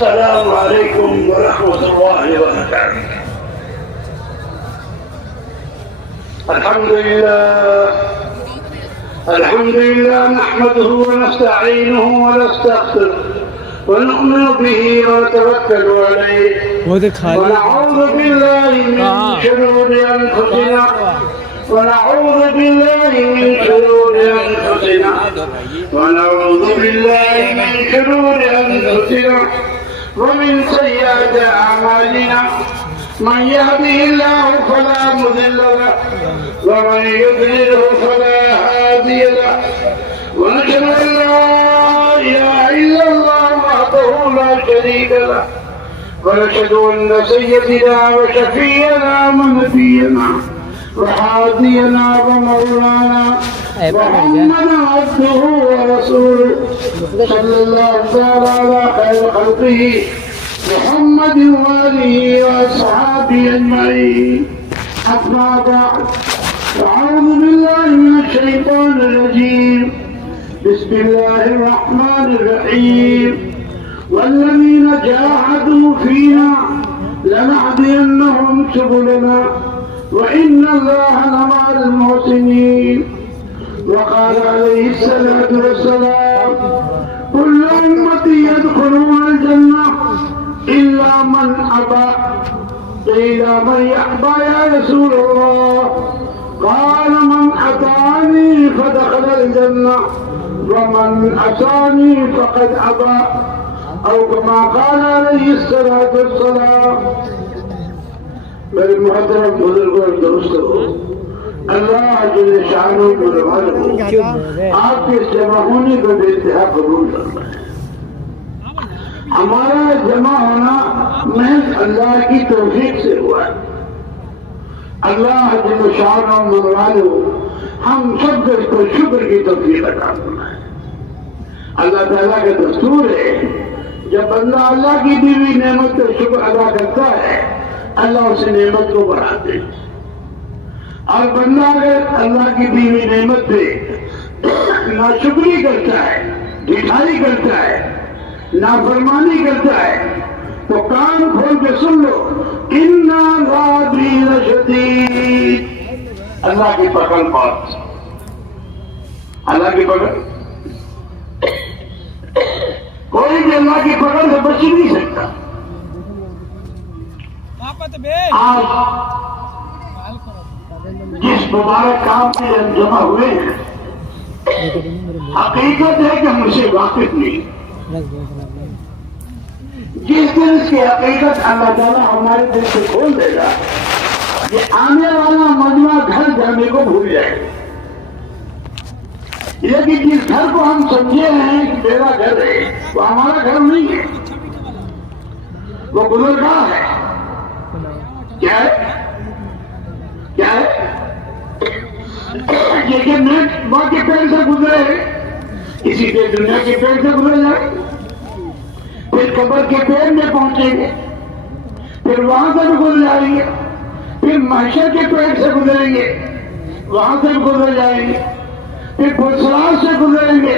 السلام عليكم ورحمة الله وبركاته. الحمد لله نحمده ونستعينه ونستغفره ونؤمن به ونتوكل عليه ونعوذ بالله من شرور أنفسنا ونعوذ بالله من شرور أنفسنا ونعوذ بالله من شرور أنفسنا ومن سيئات أعمالنا من يهده الله فلا مضل له ومن يضلله فلا هادي له ونشهد أن لا إله إلا الله وحده لا شريك له ونشهد أن سيدنا وشفيعنا ونبينا وحادينا ومولانا محمدا عبده ورسوله صلى الله تعالى على خير خلقه محمد وآله وأصحابه أجمعين. أما بعد أعوذ بالله من الشيطان الرجيم. بسم الله الرحمن الرحيم. والذين جاهدوا فينا لنهدينهم سبلنا وإن الله لمع المحسنين. وقال عليه الصلاة والسلام كل أمتي يدخلون الجنة إلا من أبى. قيل من يأبى يا رسول الله؟ قال من أطاعني فدخل الجنة ومن عصاني فقد أبى أو كما قال عليه الصلاة والسلام. میرے محترم بزرگوں اور دوستوں، اللہ جل شانہ آپ کے جمع ہونے کو بے انتہا قبول کرتا ہے. ہمارا جمع ہونا محض اللہ کی توفیق سے ہوا ہے. اللہ جل شانہ ہم سب کو اس کو شکر کی توفیق عطا فرمائے. اللہ تعالیٰ کا دستور ہے جب بندہ اللہ کی دی ہوئی نعمت کا شکر ادا کرتا ہے اللہ اس نعمت کو بڑھاتے ہیں. اور بندہ اگر اللہ کی دی ہوئی نعمت پہ ناشکری کرتا ہے، ڈھیٹھائی کرتا ہے، نافرمانی کرتا ہے تو کان کھول کے سن لو اِنَّا عَذَابِي لَشَدِيدٌ. اللہ کی پکڑ بہت، اللہ کی پکڑ کوئی بھی اللہ کی پکڑ سے بچ نہیں سکتا. آج جس مبارک کام پہ ہم جمع ہوئے ہیں حقیقت ہے کہ ہم اسے واقف نہیں. جس دن اس کی حقیقت اللہ تعالیٰ ہمارے دل سے کھول دے گا یہ آنے والا مجمع گھر جانے کو بھول جائے گا. لیکن جس گھر کو ہم سمجھے ہیں کہ میرا گھر ہے وہ ہمارا گھر نہیں ہے، وہ گزرگاہ ہے. کیا ہے؟ کیا ہے؟ یہ کہ نیٹ ماں کے پیڑ سے گزرے اسی کے دنیا کے پیڑ سے گزر جائے، پھر قبر کے پیڑ میں پہنچیں گے، پھر وہاں سے بھی گزر جائیں گے، پھر محشر کے پیڑ سے گزریں گے، وہاں سے بھی گزر جائیں گے، پھر پرسرات سے گزریں گے،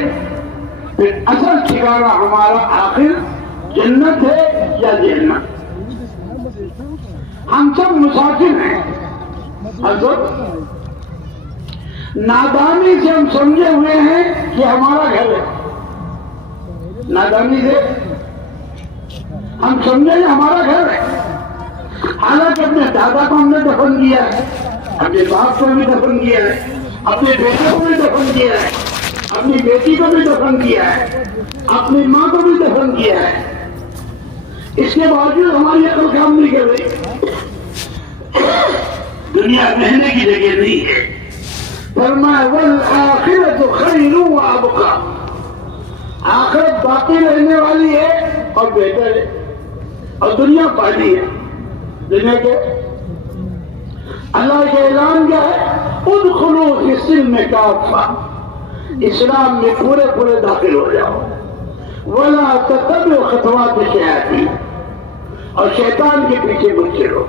پھر اصل ٹھکانہ ہمارا آخر جنت ہے یا جہنم. ہم سب مسافر ہیں. حضرت نادانی سے ہم سمجھے ہوئے ہیں کہ ہمارا گھر ہے. نادانی سے ہم سمجھے کہ ہمارا گھر ہے، حالانکہ اپنے دادا کو ہم نے دفن کیا ہے، اپنے باپ کو بھی دفن کیا ہے، اپنے بیٹے کو بھی دفن کیا ہے، اپنی بیٹی کو بھی دفن کیا ہے، اپنی ماں کو بھی دفن کیا ہے. اس کے باوجود ہماری عقل کام نہیں کر رہی. دنیا رہنے کی جگہ نہیں ہے. فرمایا والآخرۃ خیر وابقیٰ. آخرت باقی رہنے والی ہے اور بہتر ہے، اور دنیا پانی ہے. دنیا کے اللہ کا اعلان کیا ہے؟ ادخلوا فی السلم کافہ. اسلام میں پورے پورے داخل ہو جاؤ. ولا تتبعوا خطوات الشیاطین. اور شیطان کے پیچھے مت چلو.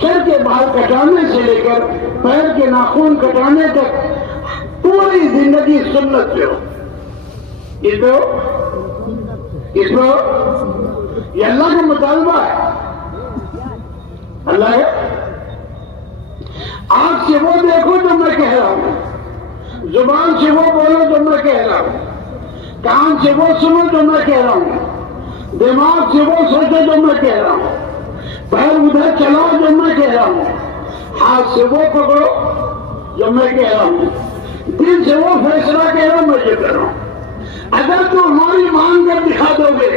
سر کے بال کٹانے سے لے کر پیر کے ناخن کٹانے تک پوری زندگی سنت پہ ہو. اس پہ ہو مطالبہ ہے؟ اللہ ہے؟ آنکھ سے وہ دیکھو جو میں کہہ رہا ہوں، زبان سے وہ بولو جو میں کہہ رہا ہوں، کان سے وہ سنو جو میں کہہ رہا ہوں، دماغ سے وہ سوچو جو میں کہہ رہا ہوں، پیر ادھر چلاؤ جو میں کہہ رہا ہوں، ہاتھ سے وہ پکڑو جو میں کہہ رہا ہوں، دل سے وہ فیصلہ کہہ رہا ہوں میں یہ کر رہا ہوں۔ اگر تم ہماری مان کر دکھا دو گے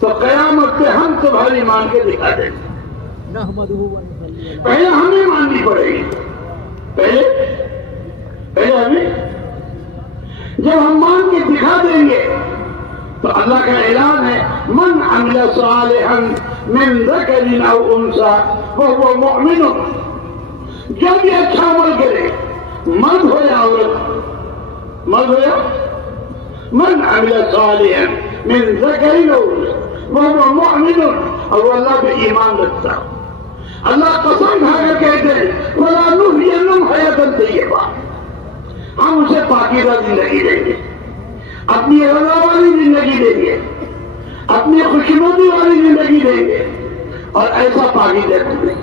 تو قیامت پہ ہم تمہاری مان کے دکھا دیں گے۔ پہلے ہمیں ماننی پڑے گی، پہلے ہمیں، جب ہم مان کے دکھا دیں گے تو اللہ کا اعلان ہے من عمل صالحا من ذکر او انثى وهو مؤمن، جو بھی اچھا عمل کرے، مرد ہو یا عورت، مرد ہو یا، من عمل صالحا من ذکر او انثى وهو مؤمن، اور وہ اللہ پہ ایمان رکھتا، اللہ قسم کھا کر کہتے ہیں وَلَنُحْيِيَنَّهُمْ حَيَاةً طَيِّبَةً، ہم اسے پاکیزہ زندگی دیں گے، اپنی رضا والی زندگی دیں گے، اپنی خوشنودی والی زندگی دیں گے، اور ایسا پاکیزہ دیں گے۔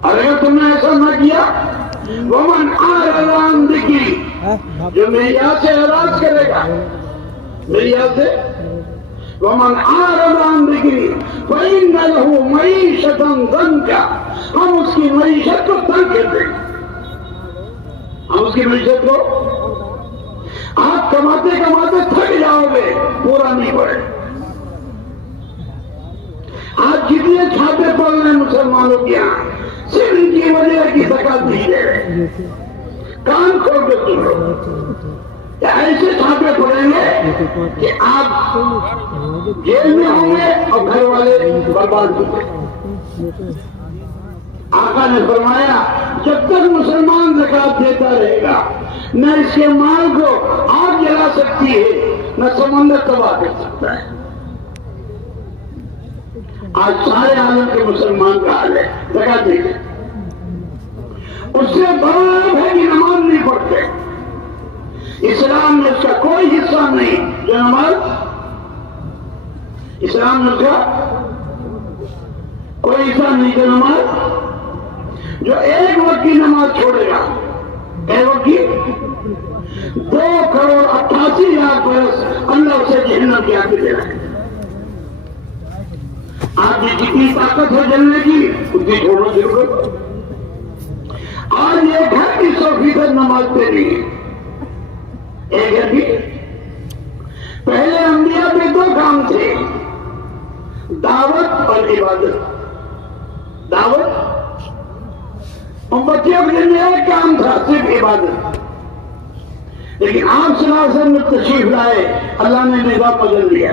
اور اگر تم نے ایسا نہ کیا وَمَنْ أَعْرَضَ عَنْ ذِكْرِي، جو میری یاد سے اعراض کرے گا، میری یاد سے، وَمَنْ أَعْرَضَ عَنْ ذِكْرِي فَإِنَّ لَهُ مَعِيشَةً ضَنكًا، ہم اس کی معیشت کو تنگ کر دیں گے، ہم اس کی معیشت کو، آپ کماتے کماتے تھک جاؤ گے، پورا نہیں پڑے۔ آج کتنے چھاپے پڑ رہے ہیں مسلمانوں کے یہاں، صرف ان کی وجہ کی زکات نہیں دے رہے، کان کھول کے سن لو، ایسے چھاپے پڑیں گے کہ آپ جیل میں ہوں گے اور گھر والے برباد ہوں گے۔ آقا نے فرمایا جب تک مسلمان زکات دیتا رہے گا نہ اس کے مال کو آگ جلا سکتی ہے نہ سمندر تباہ کر سکتا ہے۔ آج سارے عالم کے مسلمان کا حال ہے، زکات دیتے، اس سے بڑا ہے کہ نماز نہیں پڑھتے، اسلام میں اس کا کوئی حصہ نہیں جو نماز، اسلام میں اس کا کوئی حصہ نہیں جو نماز، جو ایک وقت کی نماز چھوڑے گا، ایک وقت کی 2,88,00,000 برس اللہ اسے جہنم کی آگ دے رہا ہے۔ آپ کی جتنی طاقت ہو جلنے کی اتنی چھوڑنا شروع کرو۔ آج یہ گھر کی 100% نماز پہ نہیں ہے، ایک گھر کی، پہلے انبیاء پہ 2 کام تھے، دعوت اور عبادت، دعوت، امتیوں کے لیے ایک کام تھا صرف عبادت، لیکن آپ صلی اللہ علیہ وسلم نے تشریف لائے، اللہ نے نظام بدل دیا،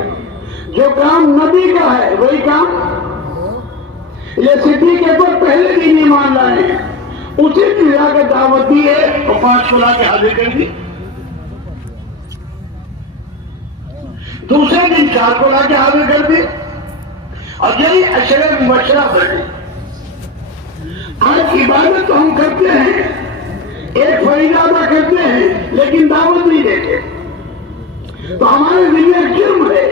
جو کام نبی کا ہے وہی کام یہ صدیق اکبر پہلے دن ایمان لائے ہیں، اسی دن لا کے دعوت دی ہے اور 5 کو لا کے حاضر کر دی، دوسرے دن 4 کو لا کے حاضر کر دی، اور یہی عشرہ مبشرہ بنے۔ آج عبادت تو ہم کرتے ہیں، ایک فریضہ ادا کرتے ہیں لیکن دعوت نہیں دیتے، تو ہمارے دل میں جرم ہے،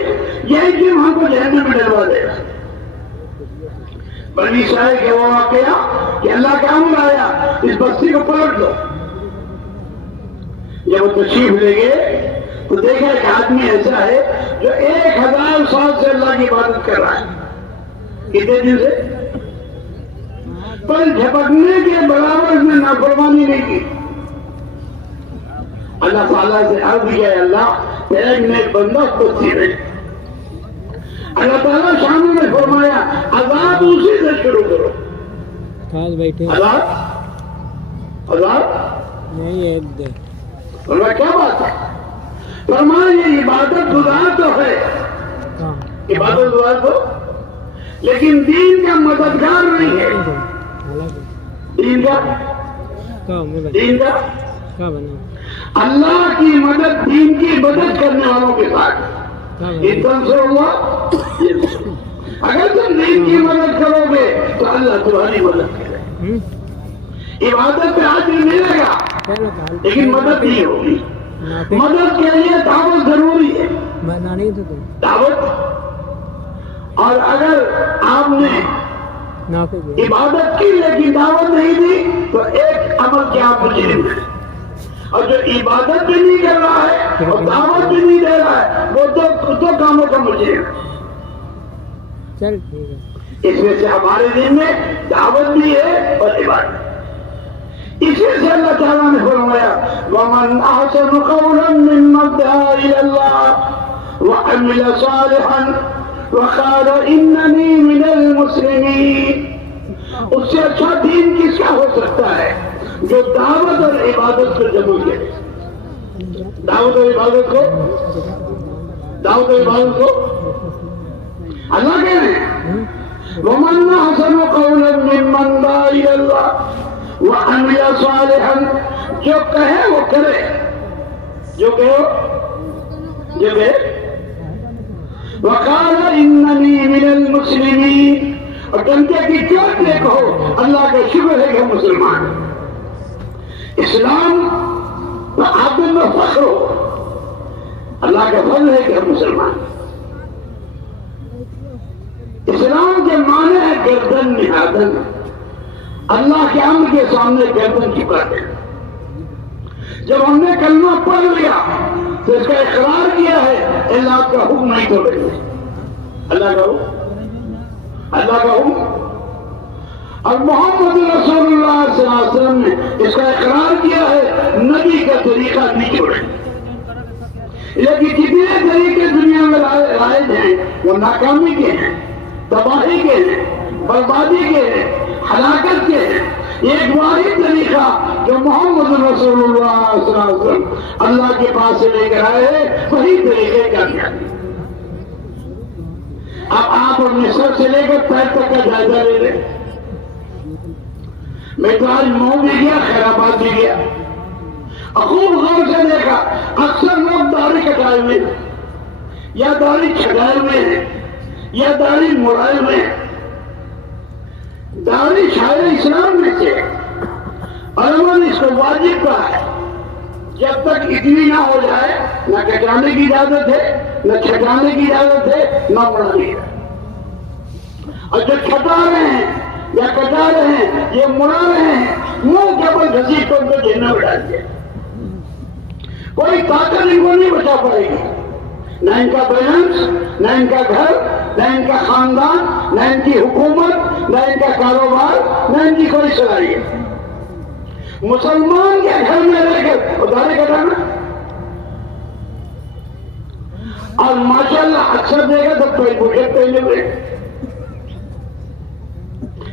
یہی جرم ہم کو جہنم میں ڈلوا دے گا۔ بنی اسرائیل کے وہ واقعہ کہ اللہ کا امر آیا اس بستی کو پلٹ دو، جب وہ تشریف لے گئے تو دیکھا ایک آدمی ایسا ہے جو 1000 سال سے اللہ کی عبادت کر رہا ہے، کتنے دن سے، پر جھپکنے کے برابر اس نے نافرمانی نہیں کی۔ اللہ تعالیٰ سے عرض کیا ہے اللہ تیرا ایک بندہ بستی ہے، اللہ تعالیٰ شامل میں فرمایا عذاب اسی سے شروع کرو، عذاب نہیں، فرمایا کیا بات ہے، فرمایا یہ عبادت گزار تو ہے، عبادت گزار تو، لیکن دین کا مددگار نہیں ہے، دین کا اللہ کی مدد دین کی مدد کرنے والوں کے ساتھ، اگر تم دین کی مدد کرو گے تو اللہ تمہاری مدد کرے، عبادت پہ آدمی ملے گا لیکن مدد نہیں ہوگی، مدد کے لیے دعوت ضروری ہے، دعوت، اور اگر آپ نے عبادت کی لیکن دعوت نہیں دی تو ایک عمل کے آپ مجرم ہیں، اور جو عبادت بھی نہیں کر رہا ہے اور دعوت بھی نہیں دے رہا ہے وہ دو کاموں کا مجرم ہے۔ چل ٹھیک ہے، اس میں سے ہمارے دین میں دعوت بھی ہے اور عبادت۔ اسی سے اللہ تعالیٰ نے فرمایا وَمَنْ أَحْسَنُ قَوْلًا مِّمَّنْ دَعَا إِلَى اللَّهِ وَعَمِلَ صَالِحًا وَقَالَ إِنَّنِي مِنَ الْمُسْلِمِينَ۔ اس سے اچھا دین کس کا ہو سکتا ہے جو دعوت اور عبادت کو جمع کرے؟ دعوت اور عبادت کو اللہ کہہ رہے ہیں وَمَنْ أَحْسَنُ قَوْلًا مِّمَّنْ دَعَا إِلَى اللَّهِ وَعَمِلَ صَالِحًا، جو کہے وہ کرے، جو کہے وَقَالَ إِنَّنِي مِنَ الْمُسْلِمِينَ، اور ڈنڈے کی چوٹ لے کہو اللہ کا شکر ہے کہ ہم مسلمان ہیں۔ اسلام آدم میں فخر ہو، اللہ کا فضل ہے کہ ہم مسلمان ہیں۔ اسلام کے معنی ہے گردن نہادن، اللہ کے امر کے سامنے گردن جھکا دینا۔ جب ہم نے کلمہ پڑھ لیا تو اس کا اقرار کیا ہے اللہ کا حکم نہیں توڑیں گے، اللہ کا حکم، اور محمد رسول اللہ صلی اللہ علیہ وسلم نے اس کا اقرار کیا ہے نبی کا طریقہ نہیں چھوڑیں گے۔ لیکن جتنے طریقے دنیا میں رائج ہیں وہ ناکامی کے ہیں، تباہی کے ہیں، بربادی کے ہیں، ہلاکت کے ہیں۔ ایک واحد طریقہ جو محمد رسول اللہ صلی اللہ علیہ وسلم اللہ کے پاس سے لے کر آئے ہیں وہی طریقے کا کامیابی۔ اب آپ اپنے سر سے لے کر پیر تک کا جائزہ لے لیں۔ میں تو آج مئو بھی گیا، خیر آباد بھی گیا، خوب غور سے دیکھا اکثر لوگ داڑھی کٹائے ہوئے یا داڑھی چھڑائے ہوئے ہیں یا داڑھی مڑائے ہوئے ہیں۔ داڑھی شاعر اسلام میں سے علماء نے اس کو واجب کہا ہے، جب تک اتنی نہ ہو جائے نہ کٹانے کی اجازت ہے، نہ چھٹانے کی اجازت ہے، نہ مڑانے کی اجازت۔ اور جو چھٹا رہے ہیں یا کٹا رہے ہیں یہ مڑا رہے ہیں، منہ کے اوپر گھسیٹ کر ان کو جہنم میں ڈال دیا۔ کوئی طاقت ان کو نہیں بچا پائے گی، نہ ان کا بیلنس، نہ ان کا گھر، نہ ان کا خاندان، نہ ان کی حکومت، نہ ان کا کاروبار، نہ ان کی کوئی صلاحیت۔ مسلمان کے گھر میں رہ کر داڑھی کٹانا، اور ماشاءاللہ اکثر دیکھا تو بکیٹ پہنے ہوئے،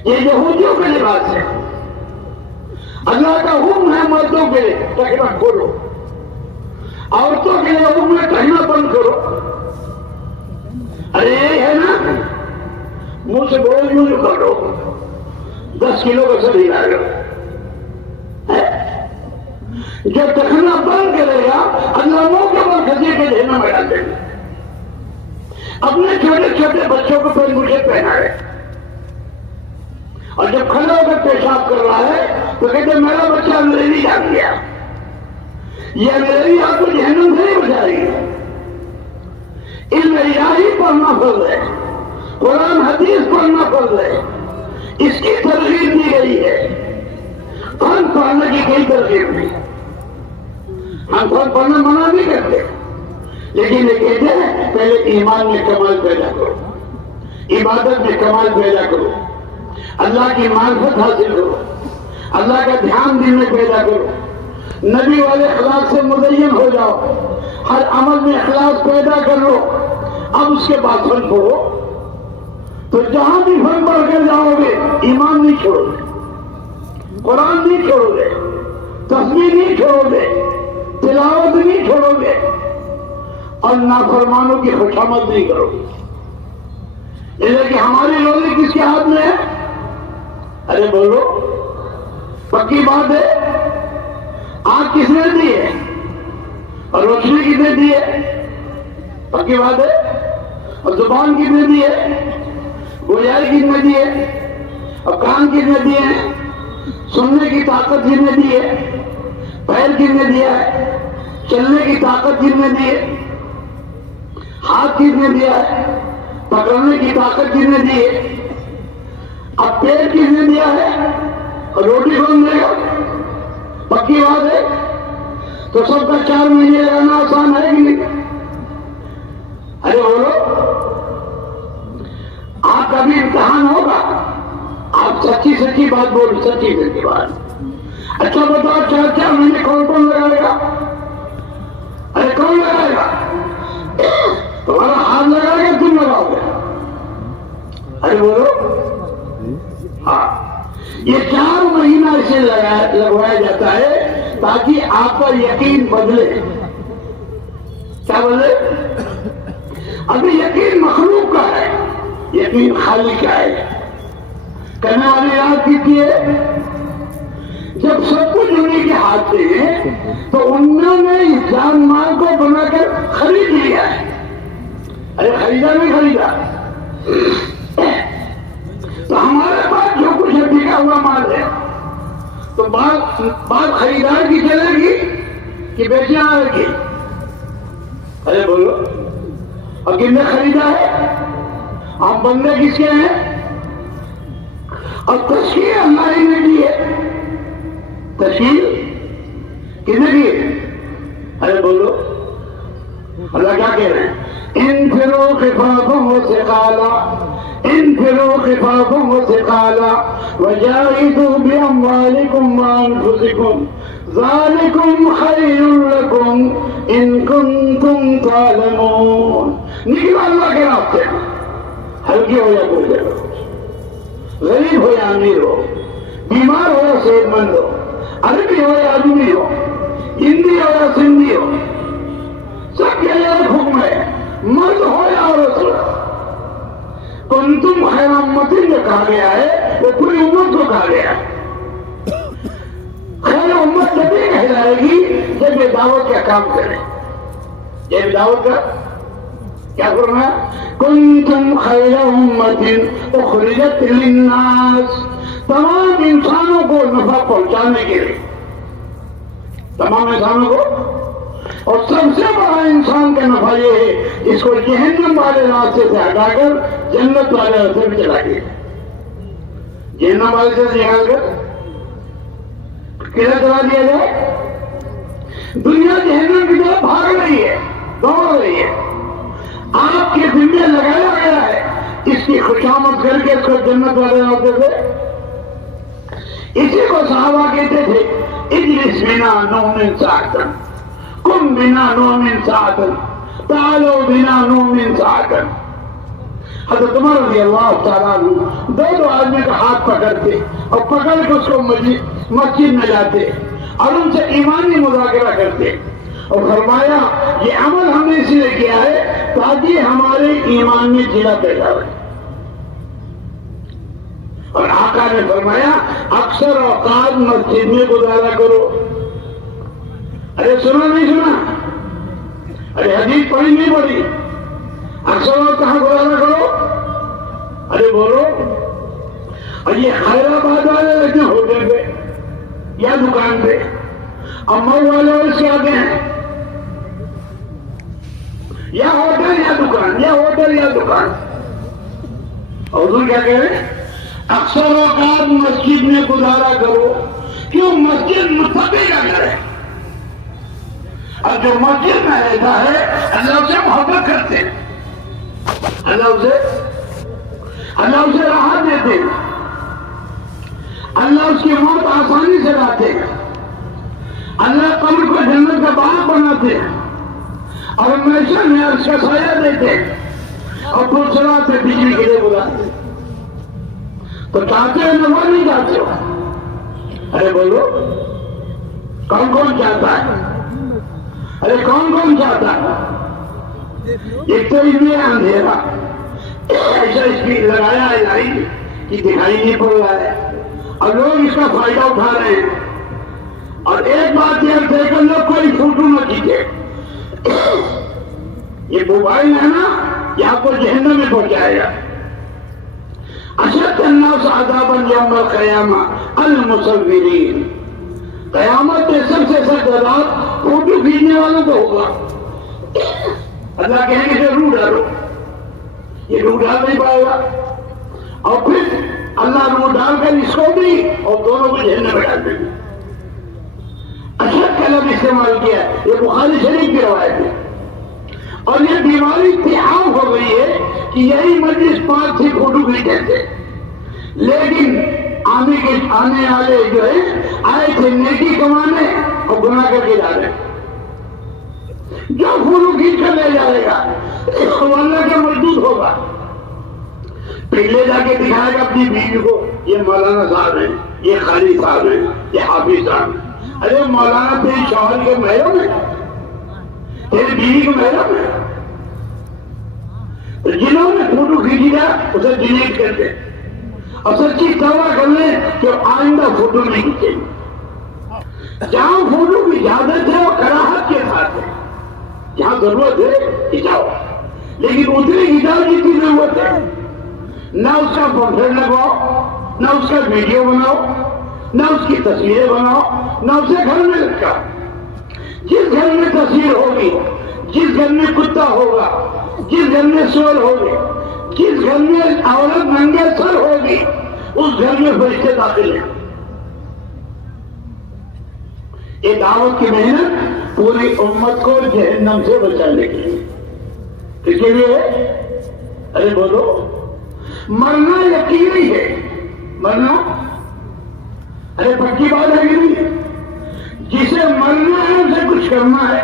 یہ یہودیوں کا لباس ہے۔ اللہ کا حکم ہے مردوں کے لیے ٹکنا کھولو، عورتوں کے لیے حکم ہے کہنا بند کرو۔ ارے یہ ہے نا منہ سے بول یوں جو کر رہو 10 کلو کا سر ہلا رہے ہو۔ جب ٹکنا بند کرے گا اللہ منہ کے اوپر گھسیٹ کے جہنم میں ڈال دیں گے۔ اپنے چھوٹے چھوٹے بچوں کو پہن بکیٹ پہنا رہے، اور جب کھڑا ہو کر پیشاب کر رہا ہے تو کہتے میرا بچہ انگریزی جان گیا، یہ انگریزی آپ کو جہنم سے نہیں بچائے گی۔ علم الہی پڑھنا فرض ہے، قرآن حدیث پڑھنا فرض ہے، اس کی ترغیب دی گئی ہے، قرآن پڑھنے کی کوئی ترغیب نہیں۔ ہم قرآن پڑھنا منع نہیں کرتے، لیکن یہ کہتے ہیں پہلے ایمان میں کمال پیدا کرو، عبادت میں کمال پیدا کرو، اللہ کی معرفت حاصل کرو، اللہ کا دھیان دل میں پیدا کرو، نبی والے اخلاق سے مزین ہو جاؤ، ہر عمل میں اخلاص پیدا کر لو۔ اب اس کے بعد فن پڑھو، تو جہاں بھی فن پڑھ کر جاؤ گے ایمان نہیں چھوڑو گے، قرآن نہیں چھوڑو گے، تسبیح نہیں چھوڑو گے، تلاوت نہیں چھوڑو گے، اور نافرمانوں کی خوشامد نہیں کرو گے۔ لیکن ہماری روزی کس کے ہاتھ میں ہے؟ ارے بولو، پکی بات ہے، آنکھ کس نے دی ہے اور روشنی کس نے دی ہے؟ پکی بات ہے۔ اور زبان کس نے دی ہے؟ گویائی کس نے دی ہے؟ اور کان کس نے دیے ہیں؟ سننے کی طاقت کس نے دی ہے؟ پیر کس نے دیا ہے؟ چلنے کی طاقت کس نے دی ہے؟ ہاتھ کس نے دیا ہے؟ پکڑنے کی طاقت کس نے دی ہے؟ اب پیٹ کس نے دیا ہے؟ اور روٹی کون دے گا؟ پکی بات ہے. تو سب کا 4 مہینے رہنا آسان ہے کہ نہیں؟ ارے بولو، آپ کا بھی امتحان ہوگا. آپ سچی سچی بات بولو، سچی سچی بات. اچھا بتاؤ 4 مہینے کون لگائے گا؟ ارے کون لگائے گا؟ تمہارا ہاتھ لگائے گا، تم لگاؤ گے؟ ارے بولو. ہاں، یہ 4 مہینہ اسے لگوایا جاتا ہے تاکہ آپ کا یقین بدلے. کیا بدلے؟ ابھی یقین مخلوق کا ہے، یقین خالق کا ہے. کہنے والی یاد کیجیے، جب سب کچھ انہیں کے ہاتھ میں ہے تو انہوں نے اس جان مال کو بنا کر خرید لیا ہے. ارے خریدا نہیں خریدا؟ تو ہمارے پاس جو کچھ ہے بکا ہوا مال ہے، تو بات خریدار کی چلے گی کہ بیچنے آئے گی؟ ارے بولو. اور کس نے خریدا ہے؟ ہم بندے کس کے ہیں؟ اور تشکیل اللہ ہی نے کی ہے. تشکیل کس نے کی ہے؟ ارے بولو. اللہ کیا کہہ رہے ہیں؟ انفروا خفافا وثقالا انفروا خفافا وثقالا وجاهدوا باموالكم وانفسكم ذلكم خير لكم ان كنتم تعلمون. نکلو اللہ کے راستے میں، ہلکی ہو یا بوجھ ہو، غریب ہو یا امیر ہو، بیمار ہو یا صحت مند ہو، عربی ہو یا آدمی ہو، ہندی ہو یا سندھی ہو، سب کے لیے ایک حکم ہے، مرد ہو یا عورت ہو. کنتم خیر امت جو کہا گیا ہے وہ پوری امت کو کہا گیا ہے. خیر امت جب یہ کہلائے گی جب یہ دعوت کا کام کرے. یہ دعوت کا کیا فرمایا؟ کنتم خیر امت اخرجت للناس، تمام انسانوں کو نفع پہنچانے کے لیے، تمام انسانوں کو. اور سب سے بڑا انسان کا نفع یہ ہے اس کو جہنم والے راستے سے ہٹا کر جنت والے راستے میں چلا گیا. جہنم والے سے نکال کر کدھر چلا دیا جائے؟ دنیا جہنم کی طرف بھاگ رہی ہے، دوڑ رہی ہے. آپ کے دل میں لگایا گیا ہے اس کی خوشامد کر کے اس کو جنت والے راستے سے. اسی کو صحابہ کہتے تھے اجلس بنا نؤمن ساعتا، قم بنا نؤمن ساعتا، تعالوا بنا نؤمن ساعتا. حضرت عمر رضی اللہ تعالیٰ عنہ دو آدمی کا ہاتھ پکڑتے اور پکڑ کے اس کو مسجد میں جاتے اور ان سے ایمانی مذاکرہ کرتے اور فرمایا یہ عمل ہم نے اس لیے کیا ہے تاکہ ہمارے ایمان میں جلا پیدا ہو. اور آقا نے فرمایا اکثر اوقات مسجد میں گزارا کرو. ارے سنا نہیں سنا؟ ارے حدیث پڑھی نہیں پڑھی؟ اکثر وقت کہاں گزارا کرو؟ ارے بولو. اور یہ خیرآباد والے رہتے ہیں ہوٹل پہ یا دکان پہ، امر والے اس کے آگے ہیں، یا ہوٹل یا دکان، یا ہوٹل یا دکان. اور حضور کیا کہہ رہے ہیں؟ اکثر اوقات مسجد میں گزارا کرو. کیوں؟ مسجد متقی کا گھر ہے، اور جو مسجد میں رہتا ہے اللہ سے محبت کرتے ہیں، اللہ اسے راحت دیتے ہیں، اللہ اس کی موت آسانی سے لاتے ہیں، اللہ قبر کو جنت کا باغ بناتے ہیں اور ہمیشہ میں اس کا سایہ دیتے ہیں اور دوسرا سے بجلی کے لیے بلاتے ہیں. تو چاہتے ہیں نفع نہیں چاہتے ہو؟ ارے بولو کون کون چاہتا ہے؟ ارے کون کون چاہتا ہے؟ ایک تو اس میں اندھیرا ایسا اسپیڈ لگایا ہے لائٹ کہ دکھائی نہیں پڑ رہا ہے اور لوگ اس کا فائدہ اٹھا رہے ہیں. اور ایک بات یہ دیکھ کر لوگ کوئی فوٹو نہ کھینچے. یہ موبائل ہے نا، یہ آپ کو جہنم میں پہنچائے گا. اشد الناس عذابا یوم القیامہ المصورین، قیامت میں سب سے سخت عذاب فوٹو کھینچنے والوں کو ہوگا. اللہ کہیں گے ضرور ڈرو. یہ روح ڈال نہیں پائے گا، اور پھر اللہ روح ڈال کر اس کو بھی اور دونوں کو جہنم میں ڈال دیں گے۔ اشد کا لفظ استعمال کیا ہے، یہ بخاری شریف کی روایت ہے، اور یہ بیماری اتحاد ہو گئی ہے کہ یہی مجلس 5 سے فوٹو کھینچتے تھے، لیکن آنے والے جو ہے آئے تھے نیکی کمانے اور گناہ کر کے جا رہے ہیں۔ جو فوٹو کھینچ کر لے جائے گا وہ اللہ کا مردود ہوگا، پھر لے جا کے دکھائے گا اپنی بیوی کو، یہ مولانا صاحب ہیں، یہ قاری صاحب ہیں، یہ حافظ صاحب ہیں۔ ارے مولانا تیری شوہر کے محرم ہے، تیری بیوی کے محرم ہے، تو جنہوں نے فوٹو کھینچی گیا اسے ڈیلیٹ کر دیں اور سچی توبہ کر لیں کہ آئندہ فوٹو نہیں کھینچیں۔ جہاں فوٹو کی اجازت ہے وہ کراہت کے ساتھ ہے، جہاں ضرورت ہے کھینچاؤ، لیکن اتنی اجازت کی ضرورت ہے، نہ اس کا پروفائل لگواؤ، نہ اس کا ویڈیو بناؤ، نہ اس کی تصویریں بناؤ، نہ اسے گھر میں رکھا۔ جس گھر میں تصویر ہوگی، جس گھر میں کتا ہوگا، جس گھر میں سور ہوگی، جس گھر میں عورت ننگے سر ہوگی، اس گھر میں فرشتے داخل ہیں۔ یہ دعوت کی محنت پوری امت کو جہنم سے بچانے کے لیے، اس کے لیے ارے بولو، مرنا یقینی ہے، مرنا ارے پکی بات ہے کہ نہیں؟ جسے مرنا ہے اسے کچھ کرنا ہے،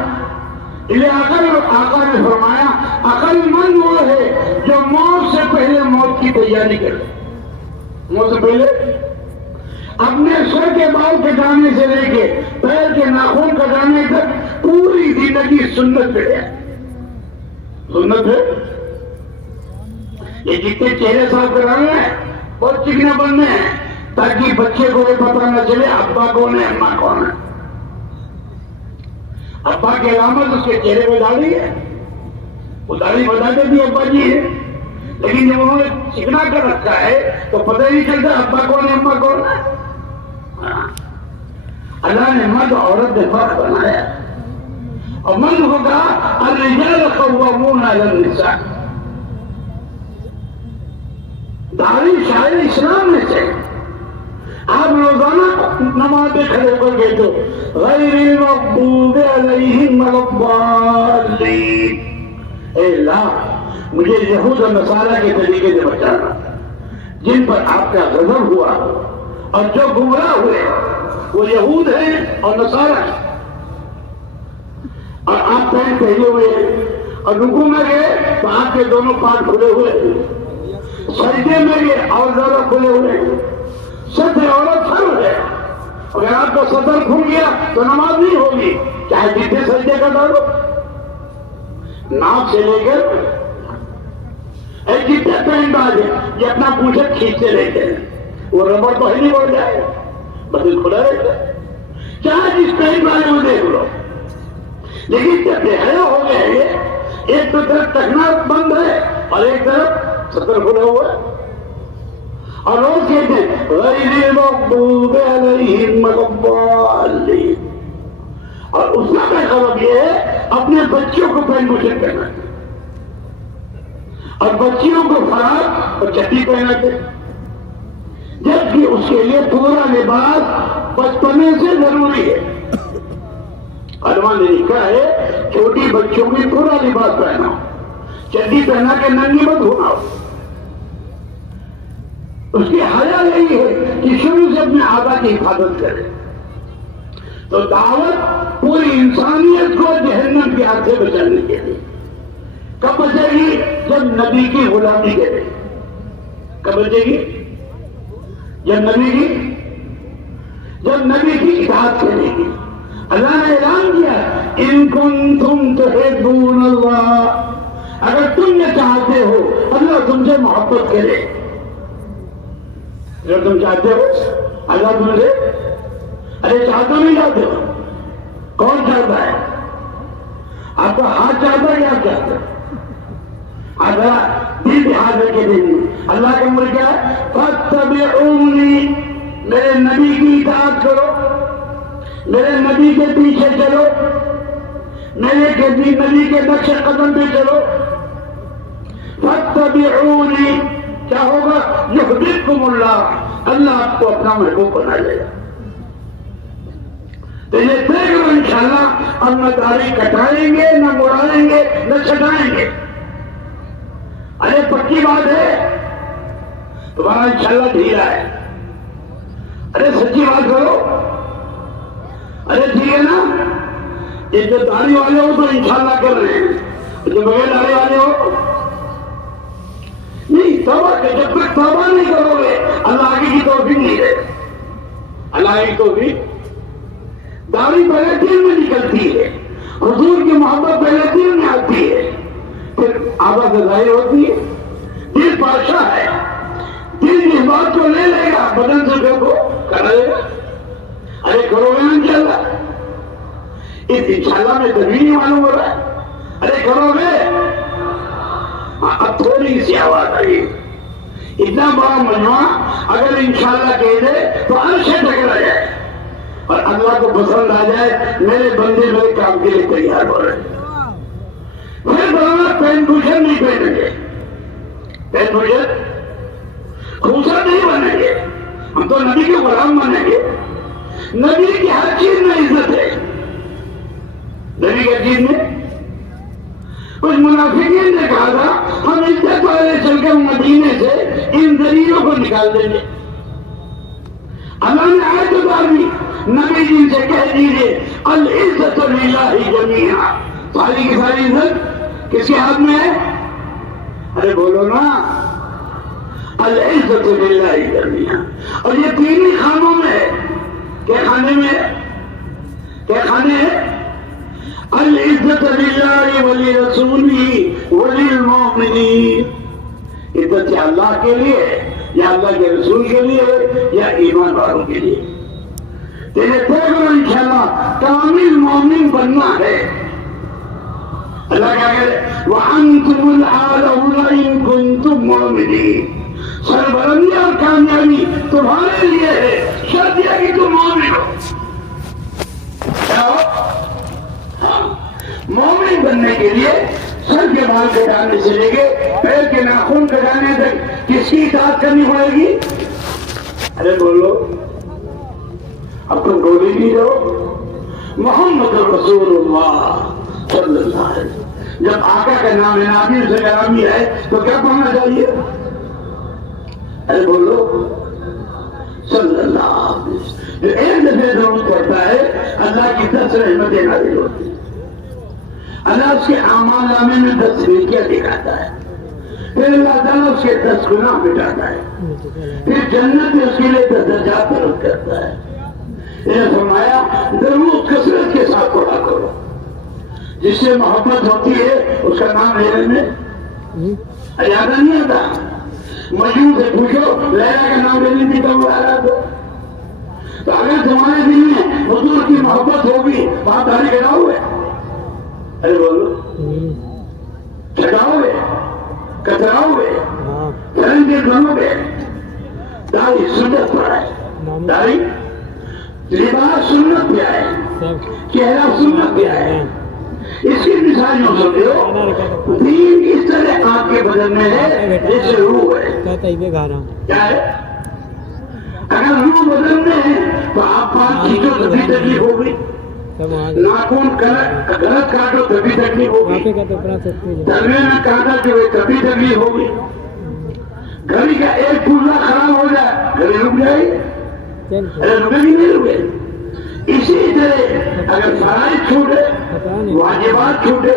اس لیے آقا نے فرمایا عقل مند وہ ہے جو موت سے پہلے موت کی تیاری کرے۔ موت سے پہلے اپنے سر کے بال کٹانے سے لے کے پیر کے ناخن کٹانے تک پوری زندگی سنت پہ ہے، سنت ہے۔ یہ جتنے چہرے صاف کرانے ہیں بہت چکنے بننے ہیں تاکہ بچے کو یہ پتہ نہ چلے ابا کون ہے اماں کون ہے۔ ابا کی علامت اس کے چہرے پہ داڑھی ہے، وہ داڑھی بتاتے بھی ابا جی ہے، لیکن جب انہوں نے چکنا کر رکھا ہے تو پتہ ہی نہیں چلتا ابا کون ہے اماں کون ہے۔ اللہ نے مرد عورت نے فرق بنایا، اور مرد کو کہا الرجال قوامون علی النساء۔ داڑھی شاعر اسلام میں سے آپ روزانہ نماز پہ کھڑے ہو کر کہتے ہو غیر المغضوب علیہم ولا الضالین، اے اللہ مجھے یہود اور نصارہ کے طریقے سے بچانا جن پر آپ کا غضب ہوا، اور جو گمراہ ہوئے وہ یہود ہیں اور نصارہ ہیں، اور آپ پینٹ پہنے ہوئے ہیں اور رکوع میں گئے تو آپ کے دونوں پاؤں کھلے ہوئے ہیں، سجدے میں گئے اور زیادہ کھلے ہوئے ہیں، صدر عورت فرض ہے، اگر آپ کا صدر کھل گیا تو نماز نہیں ہوگی، چاہے جتنے سجدے کا ڈالو، ناک سے لے کر جتنے پینٹ باز ہیں یہ اپنا پوچھے کھینچتے رہتے ہیں، وہ ربڑ تو ہی نہیں بڑھ جائے بدل کھلا رہتا ہے، چاہے جس پینٹ والے میں دیکھ لو، لیکن جب بے حیا ہو گئے ہیں ایک طرف ٹکنا بند ہے اور ایک طرف صدر کھلا ہوا ہے، اور روز کہتے ہیں غیر المغضوب علیہم ولا الضالین، اور اس کا مطلب یہ ہے اپنے بچوں کو پین مشن کرنا ہے، اور بچیوں کو فراق اور چٹی پہناتے، جبکہ اس کے لیے پورا لباس بچپنے سے ضروری ہے۔ علماء نے لکھا ہے چھوٹی بچوں میں پورا لباس پہناؤ، چڈی پہنا کے ننگی مت ہونا، اس کی حیا یہی ہے کہ شروع سے اپنے آبا کی حفاظت کرے۔ تو دعوت پوری انسانیت کو جہنم کے ہاتھ سے بچانے کے لیے کب بچے گی؟ جب نبی کی غلامی کرے۔ کب بچے گی؟ جب نبی کی اطاعت کرے گی۔ اللہ نے اعلان کیا ان کنتم تحبون اللہ، اگر تم یہ چاہتے ہو اللہ تم سے محبت کرے، اگر تم چاہتے ہو اللہ تم سے، ارے چاہتے ہو نہیں چاہتے ہو؟ کون چاہتا ہے؟ آپ کا ہاتھ چاہتا ہے یا آپ چاہتے ہو؟ دل پہ ہاتھ رکھ کے دیکھیں، اللہ کا امر کیا ہے؟ فاتبعونی، میرے نبی کی اطاعت کرو، میرے نبی کے پیچھے چلو، میرے نبی کے نقش قدم پہ چلو، فاتبعونی، کیا ہوگا؟ یحببکم اللہ، اللہ آپ کو اپنا محبوب بنا لے گا۔ تو یہ دیکھ لو انشاءاللہ، ہم نہ داڑھی کٹائیں گے، نہ مڑائیں گے، نہ چھٹائیں گے۔ ارے پکی بات ہے، تمہارا انشاءاللہ ڈھیلا ہے۔ ارے سچی بات کرو، ارے ٹھیک ہے نا؟ یہ جو داڑھی والے ہو تو انشاءاللہ کر رہے ہیں، جو بغیر داڑھی والے ہو نہیں۔ توبہ کہ جب تک توبہ نہیں کرو گے اللہ آگے کی توفیق نہیں دے گا۔ اللہ آگے کی توفیق، داڑھی پہلے دل میں نکلتی ہے، حضور کی محبت پہلے دل میں آتی ہے، پھر آواز ظاہر ہوتی ہے۔ دل بادشاہ ہے، دل اس بات کو لے لے گا، بدن سے دیکھو کرے گا۔ ارے کرو گے انشاءاللہ، اس انشاءاللہ میں کبھی نہیں معلوم ہو رہا ہے۔ ارے کرو گے؟ اب تھوڑی سی آواز آئی، اتنا بڑا مجموعہ اگر انشاءاللہ کہہ دے تو عرش ٹکرا جائے اور اللہ کو پسند آ جائے، میرے بندے میرے کام کے لیے تیار ہو رہے ہیں۔ پھر بڑا پین کشن نہیں پہنیں گے، پین کشن خوبصورت نہیں بنیں گے، ہم تو نبی کے غلام بنیں گے۔ نبی کی ہر چیز میں عزت ہے، نبی کی ہر چیز میں۔ کچھ منافقین نے کہا تھا ہم عزت والے چل کے مدینے سے ان ذریعوں کو نکال دیں گے۔ اللہ نے آیت اتار دی، نبی جی سے کہہ دیجئے العزت للہ جمیعا، ساری کی ساری عزت کس کے ہاتھ میں ہے؟ ارے بولو نا، العزت للہ جمیعا۔ اور یہ تین ہی خانوں میں ہے، کیا خانے میں ہے؟ کیا خانے ہیں؟ العزت للہ ولی رسولہ ولی المؤمنین، عزت یا اللہ کے لیے یا اللہ کے رسول کے لیے یا ایمان والوں کے لیے۔ تیرے دیکھ لو انشاءاللہ کامل مومن بننا ہے۔ اللہ کیا کہہ رہے؟ وَأَنْتُمُ الْأَعْلَوْنَ إِن كُنتُم مُؤْمِنِينَ، سربلندی اور کامیابی تمہارے لیے ہے، شرط یہ کہ تم مومن ہو۔ کیا ہو؟ مومن بننے کے لیے سر کے بال کٹانے سے لے کے پیر کے ناخن کٹانے تک کس کی اطاعت کرنی پڑے گی؟ ارے بولو، اب تم بولے نہیں رہو۔ محمد رسول اللہ صلی اللہ علیہ وسلم، جب آقا کا نام نامی سے کرامی ہے تو کیا پڑھنا چاہیے؟ ارے بولو صلی اللہ علیہ وسلم۔ جو ایک دفعہ درود پڑھتا ہے اللہ کی 10 رحمتیں نازل ہوتی ہیں، اللہ اس کے اعمال نامے میں 10 نیکیاں دکھاتا ہے، پھر اللہ تعالیٰ اس کے 10 گناہ مٹاتا ہے، پھر جنت میں اس کے لیے 10 درجات بلند کرتا ہے۔ یہ فرمایا درود کثرت کے ساتھ پڑھا کرو، جس سے محبت ہوتی ہے اس کا نام لینے میں یاد نہیں آتا۔ مجنون سے پوچھو لیلا کا نام لینے کی تب آ رہا تو اگر تمہارے دل میں حضور کی محبت ہوگی وہاں داڑھی کٹاؤ گے؟ ارے بولو، چھٹاؤ گے، کتراؤ گے، فرنگ کے گھروں گے؟ داڑھی سنت پر ہے، داڑھی لباس سنت پہ ہے، چہرہ سنت پہ ہے۔ اس کی مثال یوں سمجھو، دین اس طرح آپ کے بدن میں ہے جیسے روح ہے۔ کیا ہے؟ اگر روح بدن میں ہے تو آپ 5 چیزوں سے بھی تکلیف ہوگی، ناخن غلط کاٹو تبھی تکلیف ہوگی، تلوے میں کاٹا جو تبھی تکلیف ہوگی، گھڑی کا ایک پرزہ خراب ہو جائے گھڑی رک جائے گی، ارے رکے گی نہیں رکے۔ اسی طرح اگر فرائض چھوٹے، واجبات چھوٹے،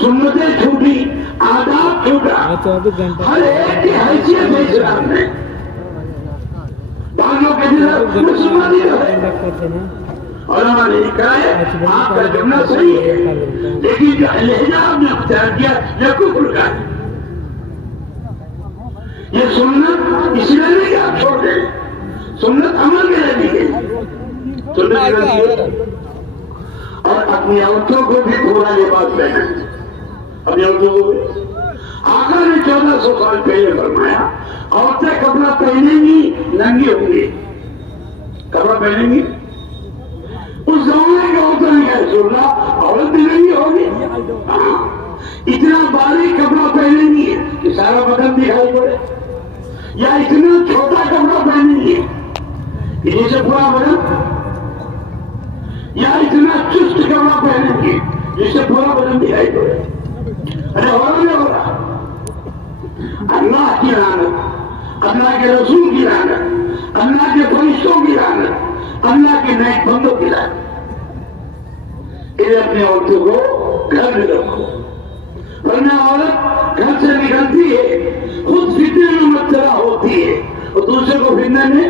سنتیں چھوٹی، آداب چھوٹا، ہر ایک کی حیثیت ہے اسلام میں۔ بعض لوگ کہتے ہیں مسلمان نہیں رہے، علماء نے کہا ہے آپ کا جملہ صحیح ہے، لیکن جو لہجہ آپ نے اختیار کیا یہ کفر کا ہے۔ یہ سنت اس لیے نہیں کہ آپ چھوڑ دیں، سنت عمل کے لیے دی گئی، اور اپنی عورتوں کو بھی پورا لباس پہنا، اپنی عورتوں کو بھی۔ آقا نے 1400 سال پہلے فرمایا عورتیں کپڑا پہنیں گی ننگی ہوں گی، کپڑا پہنیں گی۔ اس زمانے کی عورتوں نے کہا رسول اللہ عورت بھی ننگی ہوگی؟ ہاں، اتنا باریک کپڑا پہنیں گی کہ سارا بدن دکھائی پڑے، یا اتنا چھوٹا کپڑا پہنیں گی کہ جسے پورا بدن، یا اتنا چست کپڑا پہنیں گی جس سے پورا بدن دکھائی پڑے؟ ارے ہو رہا نہیں ہو رہا؟ اللہ کی لعنت، اللہ کے رسول کی لعنت، اللہ کے فرشتوں کی لعنت، اللہ کے نیک بندوں کی لعنت۔ انہیں اپنے عورتوں کو گھر میں رکھو، ورنہ عورت گھر سے نکلتی ہے خود فتنے میں مبتلا ہوتی ہے اور دوسرے کو فتنے میں،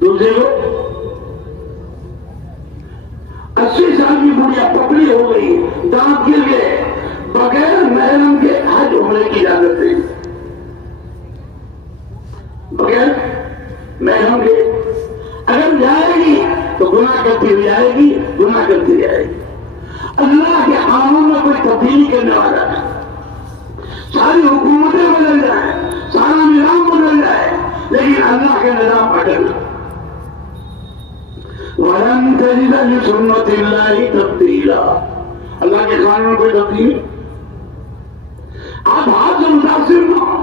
دوسرے کو 80 سال کی بڑھیا پکڑی ہو گئی، دانت گر گئے، بغیر محرم کے حج عمرے کی اجازت نہیں، بغیر محرم کے اگر جائے گی تو گناہ کرتی ہوئی آئے گی، گناہ کرتی ہوئی آئے گی۔ اللہ کے قانون میں کوئی تبدیلی کرنے والا نہیں، ساری حکومتیں بدل جائیں، سارا نظام بدل جائے، لیکن اللہ کے نظام اٹل۔ وَلَن تَجِدَ لِسُنَّتِ اللَّهِ تَبْدِيلًا، اللہ کے قانون میں کوئی تبدیلی۔ آپ ہاتھ سے متاثر نہ ہو،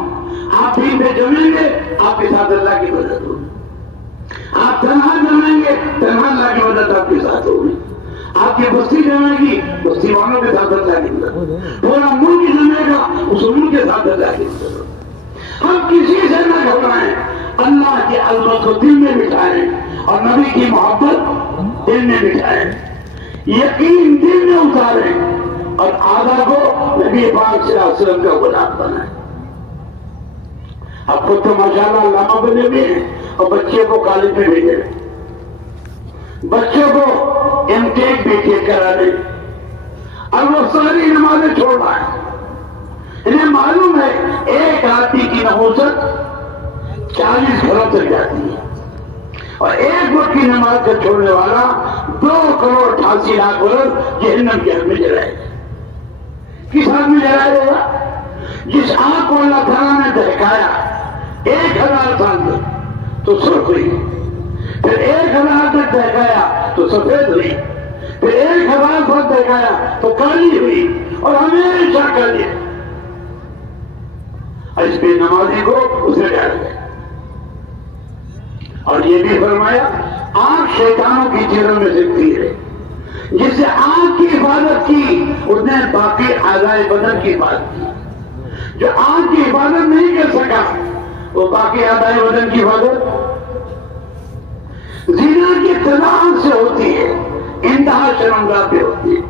آپ دین پہ جمیں گے، آپ کے ساتھ اللہ کی مدد ہوگی، آپ تنہا جمیں گے، تنہا اللہ کی مدد آپ کے ساتھ ہوگی، آپ کی بستی جمے گی، بستی والوں کے ساتھ اللہ کی مدد، پورا ملک جمے گا، اس ملک کے ساتھ اللہ کی مدد۔ ہم کسی سے نہ گھبرائیں، اللہ کی عظمت کو دل میں بٹھائیں اور نبی کی محبت دل میں بٹھائیں، یقین دل میں اتاریں اور آدھا کو نبی پاک صلی اللہ علیہ وسلم کا غلام بنائیں۔ اب خود تو ماشاءاللہ علامہ بنے ہوئے ہیں اور بچے کو کالج میں بھیجے، بچوں کو امٹیک بھی ٹیک کرانے، اور وہ ساری نمازیں چھوڑ رہا ہے۔ انہیں معلوم ہے ایک آدمی کی نحوست 40 گھروں تک جاتی ہے، اور ایک وقت کی نماز کا چھوڑنے والا 2,88,00,000 برس جہنم کے آگ میں جلائے گا۔ کس آگ میں جلائے گا؟ جس آگ کو اللہ تعالیٰ نے دہکایا 1000 سال تک تو سرخ ہوئی، پھر 1000 تک دہکایا تو سفید ہوئی، پھر 1000 سال دہکایا تو کالی ہوئی، اور ہمیشہ کالی۔ اور اس پہ نمازی کو اسے ڈال گیا، اور یہ بھی فرمایا آنکھ شیطانوں کی چیزوں میں سے تیر ہے، جس سے آنکھ کی حفاظت کی اس نے باقی اعضائے بدن کی حفاظت کی، جو آنکھ کی حفاظت نہیں کر سکا وہ باقی اعضائے بدن کی حفاظت۔ زنا کی تلاش سے ہوتی ہے، انتہا شرمگاہ پہ ہوتی ہے،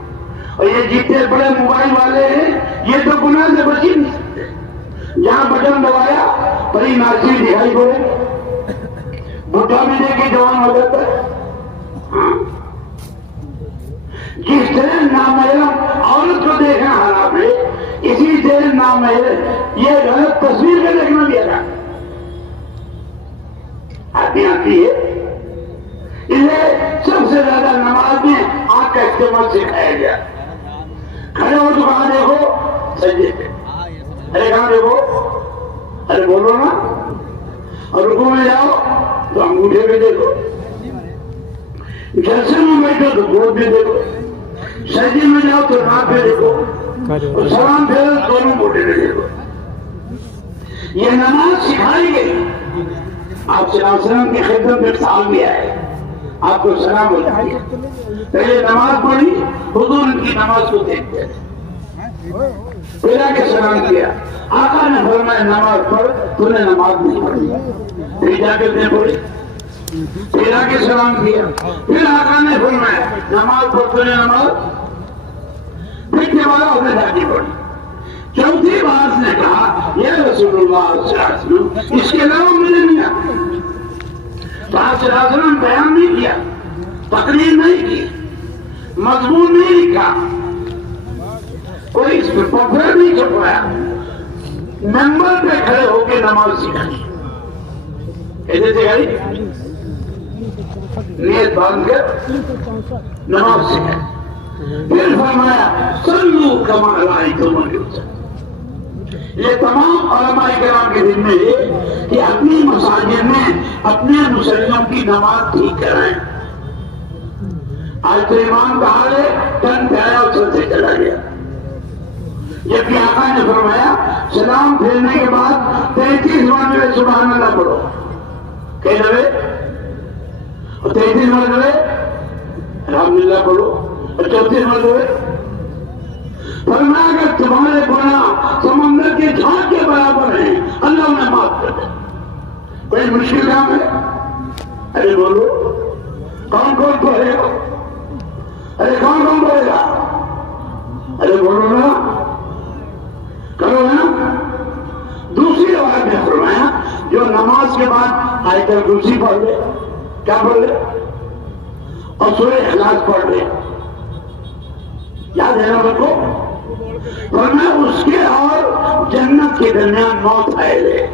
اور یہ جتنے بڑے موبائل والے ہیں یہ تو گناہ سے بچ ہی نہیں سکتے، جہاں بٹن دبایا بڑی ناچی دکھائی پڑے، بڈھا بھی دیکھ کے جوان ہو جاتا ہے۔ جس طرح نامحرم عورت کو دیکھنا حرام ہے، اسی طرح نامحرم یہ غلط تصویر میں دیکھنا بھی حرام آتی ہے۔ انہیں سب سے زیادہ نماز میں آنکھ کا استعمال سکھایا گیا۔ کھڑے ہو تو کہاں دیکھو؟ سجدے پہ۔ ارے کہاں دیکھو؟ ارے بولو نا۔ اور رکوع میں جاؤ تو انگوٹھے پہ دیکھو، جلسے میں بیٹھو تو گود میں دیکھو، سجدے میں جاؤ تو ہاتھ پہ دیکھو، اور سلام پھیرو دونوں انگوٹھے پہ دیکھو۔ یہ نماز سکھائی گئی۔ آپ صلی اللہ علیہ وسلم کی خدمت میں سال بھی آئے، آپ کو سلام ہو جائے، پہلے نماز پڑھی، حضور ان کی نماز کو دیکھتے ہیں، پھر آ کے سلام کیا۔ آقا نے فرمایا نماز پڑھ، تو نے نماز نہیں پڑھی، پھر جا کے دے پڑھی، پھر آ کے سلام کیا، پھر آقا نے فرمایا نماز پڑھ، تو نے نماز، پھر کے بعد آپ نے جا کے پڑھی۔ چوتھی بار نے کہا یا رسول اللہ صلی اللہ علیہ وسلم اس کے علاوہ مجھے نہیں آتا۔ تو آپ صلی اللہ علیہ وسلم بیان نہیں کیا، تقریر نہیں کی، مضمون نہیں لکھا، کوئی اس پہ پوپر نہیں چھپوایا، ممبر پہ کھڑے ہو کے نماز سکھائی، کیسے سکھائی؟ نیت باندھ کر نماز سکھائی، پھر فرمایا صلو کما رأیتمونی اصلی۔ یہ تمام علماء کرام کے ذمہ ہے کہ اپنی مساجد میں اپنے مسلمانوں کی نماز ٹھیک کرائیں۔ آج تو امام کا حال ہے ٹن پہ آیا اور چل سے چلا گیا، جبکہ آقا نے فرمایا سلام پھیرنے کے بعد 33 مرتبہ سبحان اللہ پڑھو. کہہ رہے اور 33 مرتبہ الحمدللہ پڑھو اور 34 مرتبہ. فرمایا اگر تمہارے گناہ سمندر کے جھاگ کے برابر ہیں اللہ انہیں معاف کر دے. کوئی مشکل کام ہے؟ ارے بولو کون کون پڑھے گا؟ ارے کون کون پڑھے گا؟ ارے بولو نا، کرو نا. دوسری روایت میں فرمایا جو نماز کے بعد آیت الکرسی پڑھ لے، کیا پڑھ لے؟ اور سورہ اخلاص پڑھ لے. یاد ہے نا ان کو؟ فرمایا اس کے اور جنت کے درمیان موت آئے لے،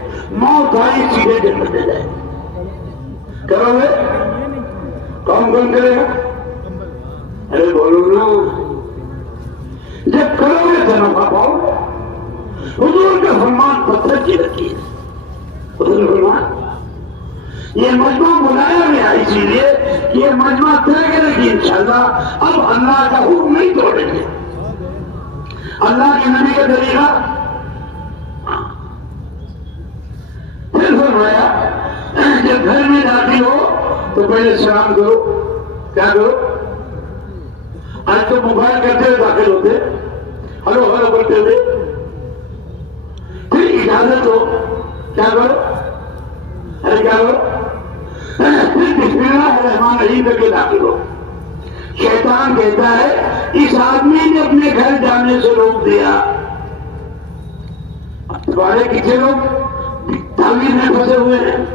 موت آئی سیدھے جنت میں جائے. کرو گے؟ کون کون کرے گا؟ ارے بولو نا. جب کرو گے تو نفع پاؤ گے. حضور کا فرمان پتھر کی لکیر. حضور فرمان یہ مجمع بلایا گیا اسی لیے کہ یہ مجمع طے کرے گی انشاءاللہ اب اللہ کا حکم نہیں توڑیں گے. اللہ کے نبی کا طریقہ. پھر فرمایا جب گھر میں داخل ہو تو پہلے سلام کرو. کیا کرو؟ آج تو موبائل کرتے ہوئے داخل ہوتے، ہلو ہلو کرتے ہوئے. پھر اجازت ہو کیا کرو؟ ارے کیا کرو؟ پھر بسم اللہ الرحمن الرحیم کر کے داخل ہو. شیطان کہتا ہے اس آدمی نے اپنے گھر جانے سے روک دیا. تمہارے کتنے لوگ تعمیر میں پھنسے ہوئے ہیں؟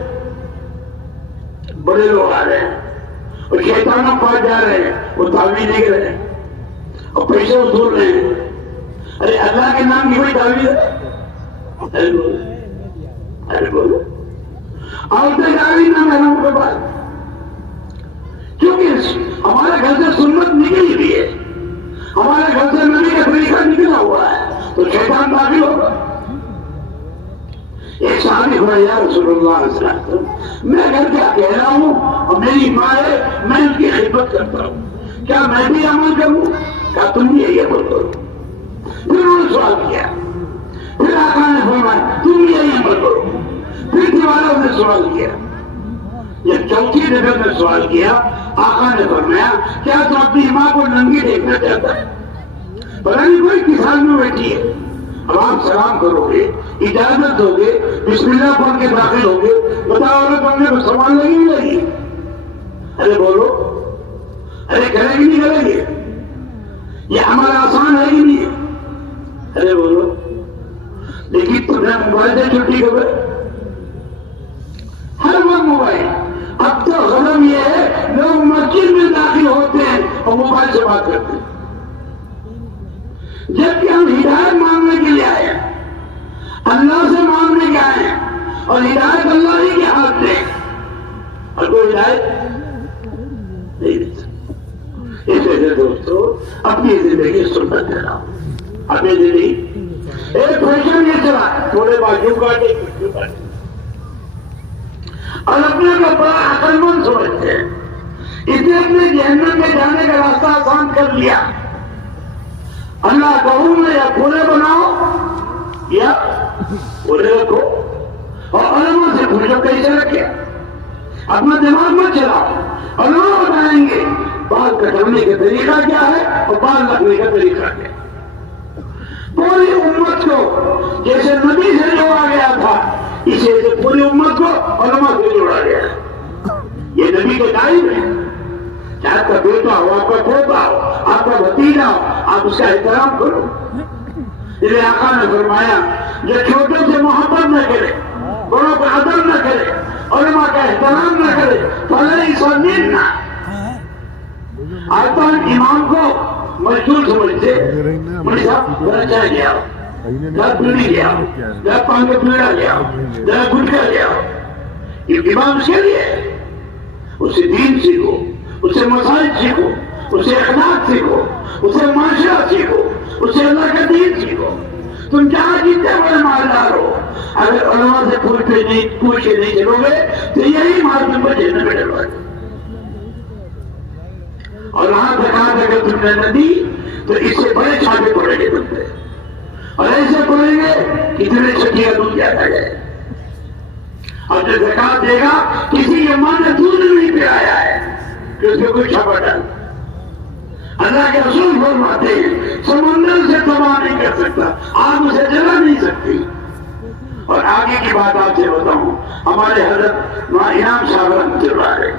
بڑے لوگ آ رہے ہیں اور شیطانوں پاس جا رہے ہیں، وہ تعمیر نہیں کر رہے ہیں اور پیسے وصول رہے ہیں. ارے اللہ کے نام کی کوئی تعمیر ہے؟ ارے بولو، ارے بولو. عورتیں جا رہی نا محرم کے بعد، کیونکہ ہمارے گھر سے سنت نکلی ہوئی ہے، ہمارے گھر سے نبی کا طریقہ نکلا ہوا ہے، تو شیطان داخل ہوگا. ایک صحابی ہوئے یا رسول اللہ صلی اللہ علیہ وسلم میں گھر کیا کہہ رہا ہوں اور میری ماں ہے، میں ان کی خدمت کرتا ہوں، کیا میں بھی عمل کروں؟ کہا تم بھی یہی عمل کرو. پھر انہوں نے سوال کیا، پھر آقا نے فرمایا تم بھی یہی عمل کرو. پھر دوبارہ نے سوال کیا. جب چوتھی جگہ میں سوال کیا آقا نے فرمایا کیا تو اپنی ماں کو ننگی دیکھنا چاہتا ہے؟ پتہ نہیں کوئی کسان میں بیٹھی ہے. اب آپ سلام کرو گے، اجازت دو گے، بسم اللہ پڑھ کے داخل ہو گے، بتاؤ عورت بننے کو سوال لگی نہیں لگی؟ ارے بولو، ارے کرے گی نہیں کرے گی؟ یہ ہمارا آسان ہے کہ نہیں؟ ارے بولو. لیکن تمہیں موبائل سے چھٹی کرو، ہر وقت موبائل. اب تو غلط یہ ہے لوگ مسجد میں داخل ہوتے ہیں اور موبائل سے بات کرتے ہیں، جبکہ ہم ہدایت مانگنے کے لیے آئے ہیں، اللہ سے مانگنے کے آئے ہیں، اور ہدایت اللہ ہی کے ہاتھ میں، اور کوئی ہدایت نہیں دے سکتا. اس وجہ دوستو اپنی زندگی سنت کرا. اپنی زندگی ایک فیشن یہ چلا تھوڑے بازو کاٹے کچھ کاٹے اور اپنے کو بڑا عقل مند سمجھتے ہیں. اس نے اپنے جہنم میں جانے کا راستہ آسان کر لیا. اللہ کہوں میں یا پورے بناؤ یا پورے رکھو، اور علماء سے پوچھو کیسے رکھے. اپنا دماغ مت چلاؤ، علماء بتائیں گے بال کٹانے کا طریقہ کیا ہے اور بال رکھنے کا طریقہ کیا ہے. پوری امت کو جیسے نبی سے جوڑا گیا تھا اسے پوری امت کو علماء سے جوڑا گیا ہے. یہ نبی کے ٹائم ہے. چاہے آپ کا بیٹا ہو، آپ کا پوتا ہو، آپ کا بھتیجا ہو، آپ اس کا احترام کرو. اس لیے آقا نے فرمایا جو چھوٹوں سے محبت نہ کرے، بڑوں کا ادب نہ کرے، علماء کا احترام نہ کرے، فلیس منا. آج تو امام کو مشہور سمجھتے، مجھے صاحب ذرا چائے لے آؤ، ذرا بیڑی لے آؤ، ذرا پان کا پیڑا لے آؤ، ذرا گٹکا لے آؤ. یہ امام کے لیے اسے دین سیکھو، اسے مسائل سیکھو، اسے اخلاق سیکھو، اسے معاشرہ سیکھو، اسے اللہ کا دین سیکھو. تم جہاں جتنے بڑے مالدار ہو، اگر علماء سے پوچھ کے نہیں چلو گے تو یہی مال تم کو جینے میں ڈلوا دے. اور وہاں تک اگر تم نے نہ دی تو اس سے بڑے چھاپے پڑے گے تم پہ. اور ایسے بولیں گے کتنے چھٹیاں دودھ جاتا ہے. اور جو زکات دے گا کسی کے ماں نے دودھ نہیں پلایا ہے کہ اس میں کوئی چھپا ڈال. اللہ کے رسول فرماتے ہیں سمندر سے تباہ نہیں کر سکتا, آگ اسے جلا نہیں سکتی. اور آگے کی بات آپ سے بتاؤں, ہمارے حضرت امام صاحب رحمۃ اللہ علیہ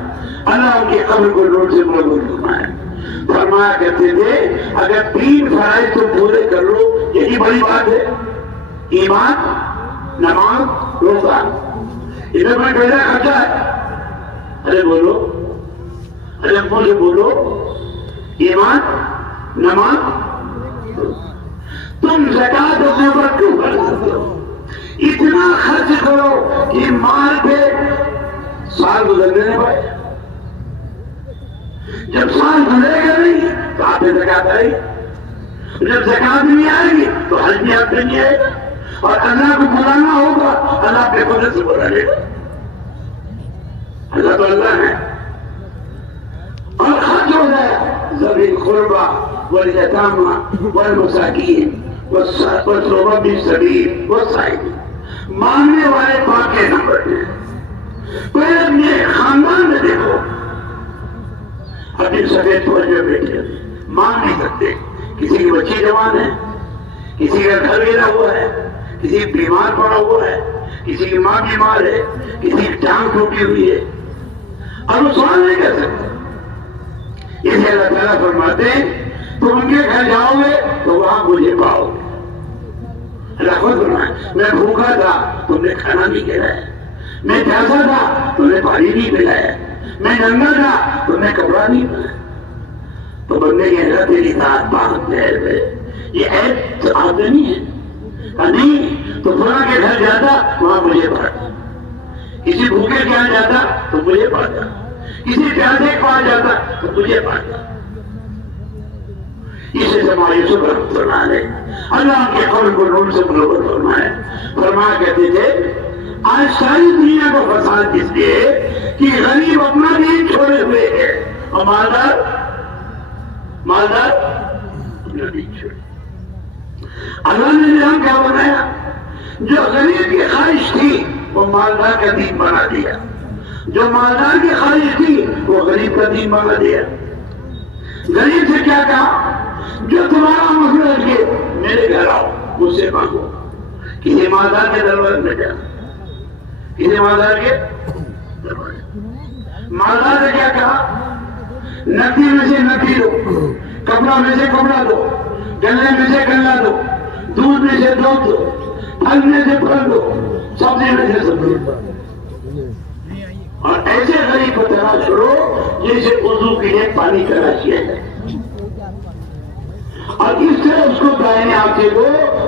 اللہ ان کی قبر کو نور سے منور فرمائے, فرمایا کرتے تھے اگر 3 فرائض تم پورے کر لو یہی بڑی بات ہے, ایمان, نماز, روزہ, ادھر میں پیدا خرچہ ہے. ارے بولو, ارے مجھے بولو, ایمان, نماز, تم زکات اپنے اوپر کیوں کر سکتے ہو؟ اتنا خرچ کرو کہ مال پہ سال گزرنے نہیں پائے. جب سال گزرے گا نہیں تو آپ پہ زکات آئے گی, جب زکات نہیں آئے گی تو حج بھی آپ پہ نہیں آئے گا, اور اللہ کو بلانا ہوگا اللہ پہ قدرت سے بلا لے گا. اللہ تو اللہ ہے. اور خرچ ہو جائے ذوی القربى والیتامى والمساکین والغرباء فی السبیل والسائلین. مانگنے والے پاک کے نمبر ہیں. کوئی اپنے خاندان میں دیکھو اپنی سفید فوج میں بیٹھے مانگ نہیں سکتے. کسی کی بچی جوان ہے, کسی کا گھر گرا ہوا ہے, کسی بیمار پڑا ہوا ہے, کسی کی ماں بیمار ہے, کسی کی ٹانگ ٹوٹی ہوئی ہے, اور وہ سوال نہیں کر سکتے. اس لیے اللہ تعالیٰ فرماتے ہیں تم ان کے گھر جاؤ گے تو وہاں مجھے پاؤ گے. اللہ خود فرمائے میں بھوکا تھا تم نے کھانا نہیں کھلایا, میں پیاسا تھا تم نے پانی نہیں پلایا, میں ننگا تھا تم نے کپڑا نہیں پہنا. تو بندے کے اللہ تیری ذات پاک ہے, یہ عیب تو آپ میں نہیں ہے. نہیں تو فلاں کے گھر جاتا وہاں مجھے پاتا, کسی بھوکے کے یہاں جاتا تو مجھے پاتا, کسی پیاسے کے پاس جاتا تو مجھے پاتا. اسے سے مایوسف رحمۃ اللہ علیہ اللہ کے قول کو نور سے منور فرمائے, فرمایا کہتے تھے آج ساری دنیا کو فساد اس لیے کہ غریب اپنا دین چھوڑے ہوئے ہے اور مالدار اپنا دین چھوڑے. اللہ نے نظام کیا بنایا, جو غریب کی خواہش تھی وہ مالدار کا دین بنا دیا, جو مالدار کی خواہش تھی وہ غریب کا دین بنا دیا. غریب سے کیا کہا جو تمہارا مسئلہ ہے کہ میرے گھر آؤ مجھ سے مانگو. کسی مالدار کے دروازے میں جانا, کسی مالدار کے دروازے. مالدار نے کیا کہا نتی میں سے نتی دو, کپڑا میں سے کپڑا دو, گلے میں سے گلا دو, دودھ میں سے دودھ دو, پھل میں سے پھل دو, سبزی میں سے سبزی دو. اور ایسے غریب کو تلاش کرو جیسے وضو کے لیے پانی تلاشی ہے, اور اس سے اس کو دائیں ہاتھ سے دو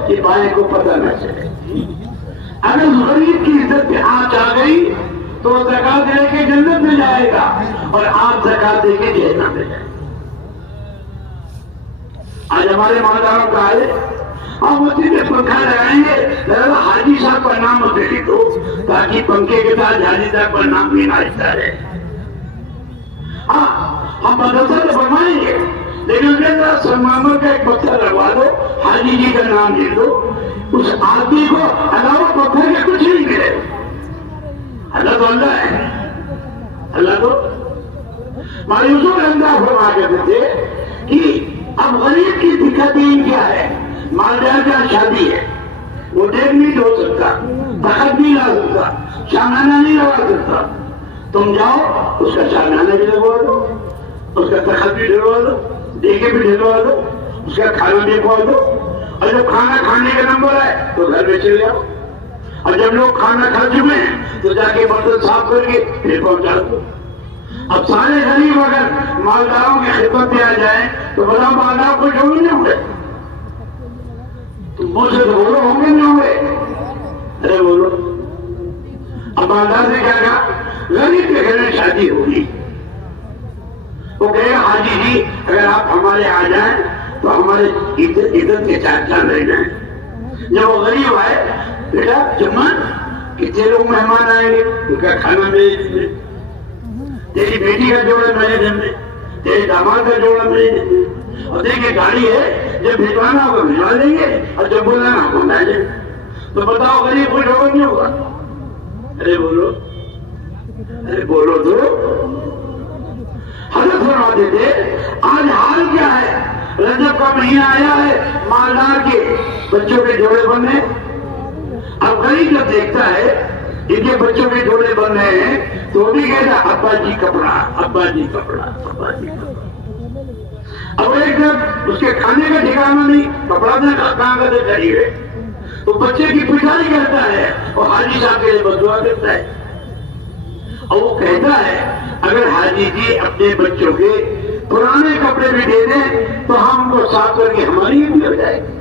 کہ بائیں کو پتہ نہ چلے. اگر اس غریب کی عزت پہ آنچ آ گئی تو وہ زکات دے کے جنت میں جائے گا اور آپ زکات دے کے جہنم میں جائیں گے. آج ہمارے مالداروں کا ہے ہم مسجد میں پنکھا لگائیں گے حاجی صاحب کا نام اسے لکھو تاکہ پنکھے کے ساتھ حاجی صاحب کا نام بھی ناشتا رہے. ہاں ہم مدرسہ تو بنوائیں گے لیکن اس کے ساتھ سنگمرمر کا ایک پتھر لگوا دو, حاجی جی کا نام لکھ دو, اس آدمی کو علاوہ پتھر کے کچھ نہیں ملے. اللہ تو اللہ ہے, اللہ تو مایوسوں کا انداز فرما کرتے تھے کہ اب غریب کی دقت کیا ہے, مالدار کا شادی ہے وہ دیکھ نہیں دھو سکتا, تخت نہیں لا سکتا, شامانہ نہیں لگا سکتا. تم جاؤ اس کا شامانہ بھی لگوا دو, اس کا تخت بھی ڈلوا دو, دیگے بھی ڈلوا دو, اس کا کھانا بھی کھوا دو, اور جب کھانا کھانے کا نمبر ہے تو گھر میں چلے جاؤ, اور جب لوگ کھانا کھا چکے ہیں تو جا کے برتن صاف کر کے پھر پہنچا دو. اب سارے غریب اگر مالداروں کی خدمت میں آ جائیں تو بڑا مالدار کو جو نہیں ہوں گے, تو مجھ سے تو بولو ہوں گے نہیں ہوں گے. ارے بولو. اب مالدار نے کیا کہا غریب کے گھر میں شادی ہوگی, وہ کہے گا حاجی جی اگر آپ ہمارے آ جائیں تو ہمارے عزت کے چار چاند رہ جائیں. جب وہ غریب آئے بیٹا جمعہ کتنے لوگ مہمان آئیں گے, ان کا کھانا میرے دن میں, تیری بیٹی کا جوڑا میرے دن میں, تیرے داماد کا جوڑا میرے دن میں, اور دیکھیں گاڑی ہے جب بھجوانا ہوگا بھجوا دیں گے اور جب بلانا ہوگا بلا لیں گے. تو بتاؤ غریب خوش ہوگا نہیں ہوگا؟ ارے بولو، ارے بولو تو. حضرت فرماتے تھے آج حال کیا ہے؟ رجب کا مہینہ آیا ہے، مالدار کے بچوں کے جوڑے بن رہے ہیں. اب غریب جب دیکھتا ہے ان کے بچوں کے جوڑے بن رہے ہیں تو وہ بھی کہتا ابا جی کپڑا، ابا جی کپڑا، ابا جی کپڑا. اب ایک جب اس کے کھانے کا ٹھکانا نہیں، کپڑا نہ کہاں کا دیکھا ہی ہے، تو بچے کی پٹائی کرتا ہے اور حاجی صاحب کے لیے بددعا کرتا ہے. اور وہ کہتا ہے اگر حاجی جی اپنے بچوں کے پرانے کپڑے بھی دے دیں تو ہم کو صاف کر کے ہماری بھی ہو جائے گی.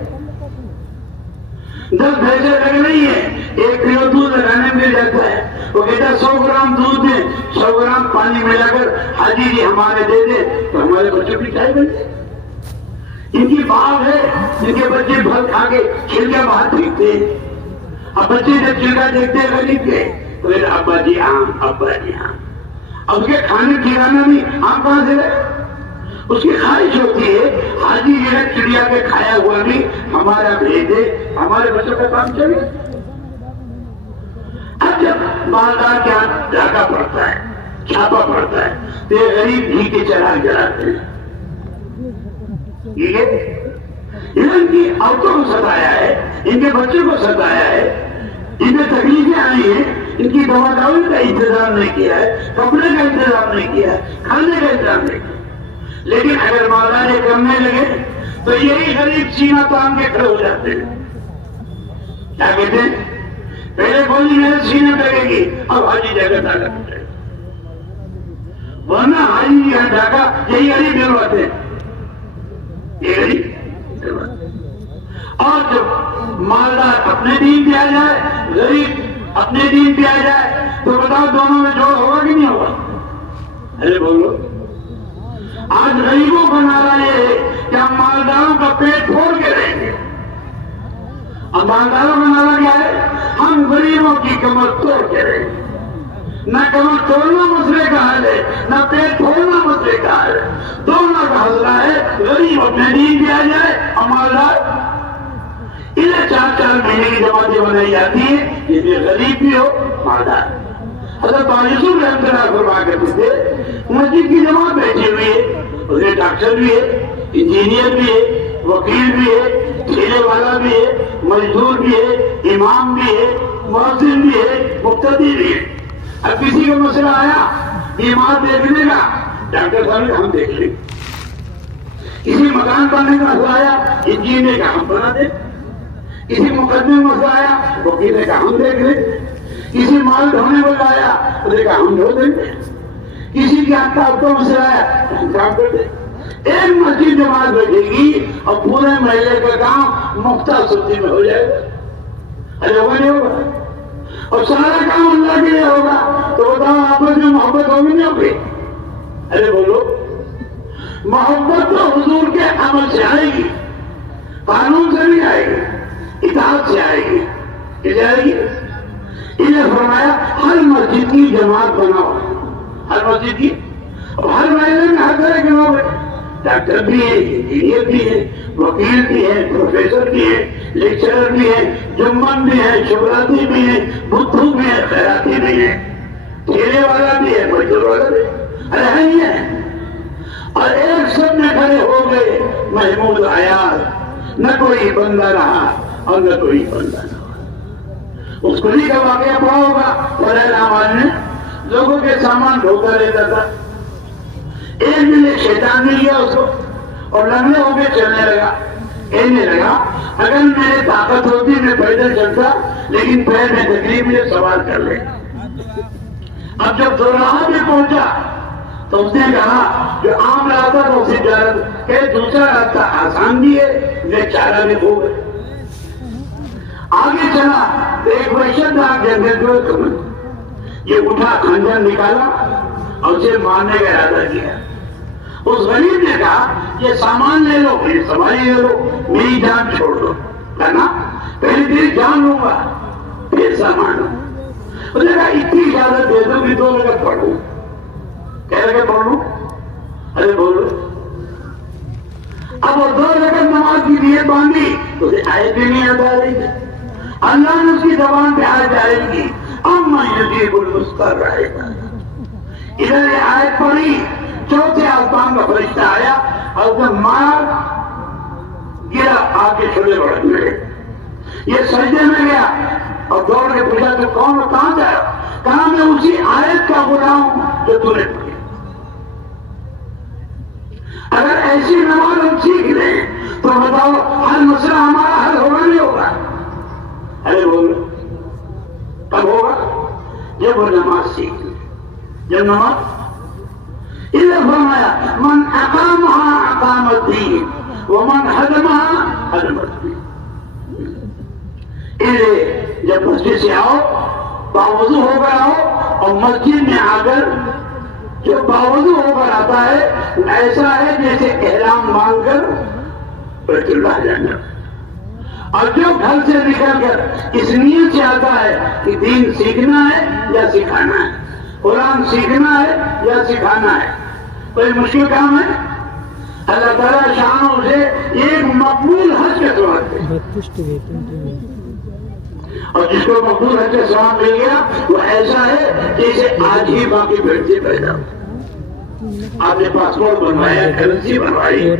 10 بھینسیں لگ رہی ہیں، 1 کلو دودھ لگانے میں جاتا ہے. وہ کہتا ہے 100 گرام دودھ دیں، 100 گرام پانی ملا کر حاجی جی ہمارے دے دیں تو ہمارے بچوں کی چائے بن جائے. ان کی باغ ہے جن کے بچے پھل کھا کے چھلکا باہر پھینکتے ہیں. اب بچے جب چھلکا دیکھتے ہیں غریب کے تو کہتے ابا جی آم، ابا جی آم. اب اس کے کھانے ٹھکانا بھی آم کہاں سے لے؟ اس کی خواہش ہوتی ہے حاجی یہ چڑیا کے کھایا ہوا بھی ہمارا بھیج دے، ہمارے بچوں کا کام چلے. اب جب مالدار کے ہاتھ ڈاکہ پڑتا ہے، چھاپا پڑتا ہے تو یہ غریب گھی کے چراغ جلاتے ہیں. ان کی عورتوں کو ستایا ہے، ان کے بچوں کو ستایا ہے، ان میں تکلیفیں آئی ہیں، ان کی دوا دوائی کا انتظام نہیں کیا ہے، کپڑے کا انتظام نہیں کیا ہے، کھانے کا انتظام نہیں کیا. لیکن اگر مولا یہ کرنے لگے تو یہی غریب سینہ تان کے کھڑے ہو جاتے ہیں. کیا کہتے ہیں؟ پہلے گولی میرے سینے پہ لگے گی، اب حاجی جگہ طاقت اٹھے. ورنہ حاجی جی ڈاکہ یہی غریب دلواتے ہیں، یہ غریب دلواتے. اور جب مالدار اپنے دین پہ آ جائے، غریب اپنے دین پہ آ جائے تو بتاؤ دونوں میں جوڑ ہوگا کہ نہیں ہوگا؟ ارے بولو. آج غریبوں کا نعرہ یہ ہے کہ ہم مالداروں کا پیٹ پھوڑ کے رہیں گے. اب مالداروں کا نعرہ کیا ہے؟ ہم غریبوں کی کمر توڑ کے رہیں گے. نہ کمر توڑنا مسئلے کا حل ہے، نہ پیٹ پھوڑنا مسئلے کا حل ہے. دونوں کا حوصلہ ہے غریب اپنے دین پہ آ جائے اور مالدار. انہیں 4 مہینے کی جماعتیں بنائی جاتی ہیں جس میں غریب بھی ہو مالدار. حضرت یوسف رحمۃ اللہ فرمایا کرتے تھے مسجد کی جماعت بیٹھی ہوئی ہے، اس میں ڈاکٹر بھی ہے، انجینئر بھی ہے، وکیل بھی ہے، ٹھیلے والا بھی ہے، مزدور بھی ہے، امام بھی ہے، مؤذن بھی ہے، مقتدی بھی ہے. اب کسی کا مسئلہ آیا بیمار دیکھنے کا، ڈاکٹر صاحب ہم دیکھ لیں. کسی مکان بنانے کا مسئلہ آیا انجینئر کا ہم بنا دیں. کسی مقدمے میں مسئلہ آیا وکیل کا ہم دیکھ لیں. کسی مال ڈھونے والا آیا اس نے کہا ہم ڈھو دیں گے. کسی کی آتا ہفتوں سے آیا ہم کام کر دیں. ایک مسجد جماعت بیٹھے گی اور پورے محلے کا کام مختار سبزی میں ہو جائے گا. ارے وہ نہیں ہوگا اور سارا کام اللہ کے لیے ہوگا تو بتاؤ آپس میں محبت ہوگی نہیں ہوگی؟ ارے بولو. محبت تو حضور کے عمل سے آئے گی، قانون سے نہیں آئے گی، اطاعت سے آئے گی. کیا آئے گی؟ انہیں فرمایا ہر مسجد کی جماعت بناؤ. ہر مسجد کی، ہر محلے میں ہر طرح کے لوگ ہیں. ڈاکٹر بھی ہے، انجینئر بھی ہے، وکیل بھی ہے، پروفیسر بھی ہے، لیکچرر بھی ہے، جمن بھی ہے، شبراتی بھی ہے، بدھو بھی ہے، خیراتی بھی ہے، ٹھیلے والا بھی ہے، مزدور والا بھی ہے. ارے ہے یہ. اور ایک سب میں کھڑے ہو گئے محمود عیاض. نہ کوئی بندہ رہا اور نہ کوئی بندہ نہ. اس کلی کا واقعہ پڑا ہوگا فضائل اعمال میں. لوگوں کے سامان ڈھوتا رہتا تھا. ایک دن ایک شیطان مل گیا اس کو اور لمبے ہو کے چلنے لگا. کہنے لگا اگر میرے طاقت ہوتی میں پیدل چلتا لیکن پیر میں تکلیف مجھے سوار کر لے. اب جب دوراہا میں پہنچا تو اس نے کہا جو عام راستہ تو اسے جا رہا کہ دوسرا راستہ آسان بھی ہے میں چارہ بھی ہو گئے. آگے چلا تو ایک وحشت ناک جنگل جو یہ اٹھا خنجر نکالا اور اسے مارنے کا ارادہ کیا. اس غریب نے کہا یہ سامان لے لو، میری سواری لے لو، میری جان چھوڑ دو. کہنا پہلے تیری جان لوں گا پھر سامان لوں. اس نے کہا اتنی اجازت دے دو کہ 2 رکعت پڑھوں. کہہ لگے پڑھ لوں؟ ارے بولو. اب وہ 2 رکعت نماز نماز کی نیت باندھی تو اسے آیت بھی نہیں یاد آ رہی ہے. اللہ نے اس کی زبان پہ آیت آئے گی اما یجیب المضطر رہے گا. ادھر یہ آیت پڑھی, چوتھے آسمان کا فرشتہ آیا اور جب مار گرا آ کے چھوڑے بڑھ گئے. یہ سجدے میں گیا اور دوڑ کے پوچھا تو کون اور کہاں جایا؟ کہا میں اسی آیت کا غلام ہوں جو تو نے پڑھی. اگر ایسی نماز ہم سیکھ لیں تو بتاؤ ہر مسئلہ ہمارا حل ہوگا نہیں ہوگا؟ ارے بولو کب ہوگا؟ جب وہ نماز سیکھ لیں. جب نماز ادھر فرمایا من اقامها اقام الدین ومن هدمها هدم الدین. جب مسجد سے آؤ باوضو ہو کر آؤ اور مسجد میں آ کر جو باوضو ہو کر آتا ہے ایسا ہے جیسے احرام مانگ کر بیت اللہ جانا. اور جو گھر سے نکل کر اس نیت سے آتا ہے کہ دین سیکھنا ہے یا سکھانا ہے, قرآن سیکھنا ہے یا سکھانا ہے, کوئی مشکل کام ہے؟ اللہ تعالیٰ شانوں سے ایک مقبول حج کے ثواب دے. اور جس کو مقبول حج کا ثواب مل گیا وہ ایسا ہے جیسے آج ہی باقی بھیڑتے پیدا ہو. آپ نے پاسپورٹ بنوایا, کرنسی بنوائی,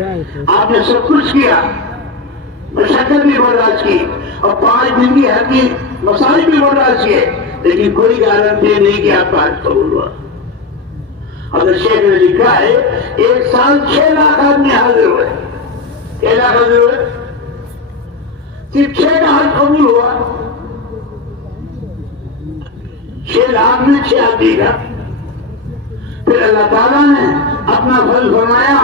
آپ نے سب کچھ کیا, مشقت بھی برداشت کی اور 5 دن کی حج کی مسائل بھی برداشت کیے, لیکن کوئی گارنٹی نہیں کہ آپ کا حج قبول ہوا. حضرت شیخ نے لکھا ہے 1 سال 6 لاکھ آدمی حاضر ہوئے. 6 لاکھ حاضر ہوئے, صرف 6 کا حج قبول ہوا. 6 لاکھ میں 6 آدمی کا. پھر اللہ تعالیٰ نے اپنا فضل فرمایا,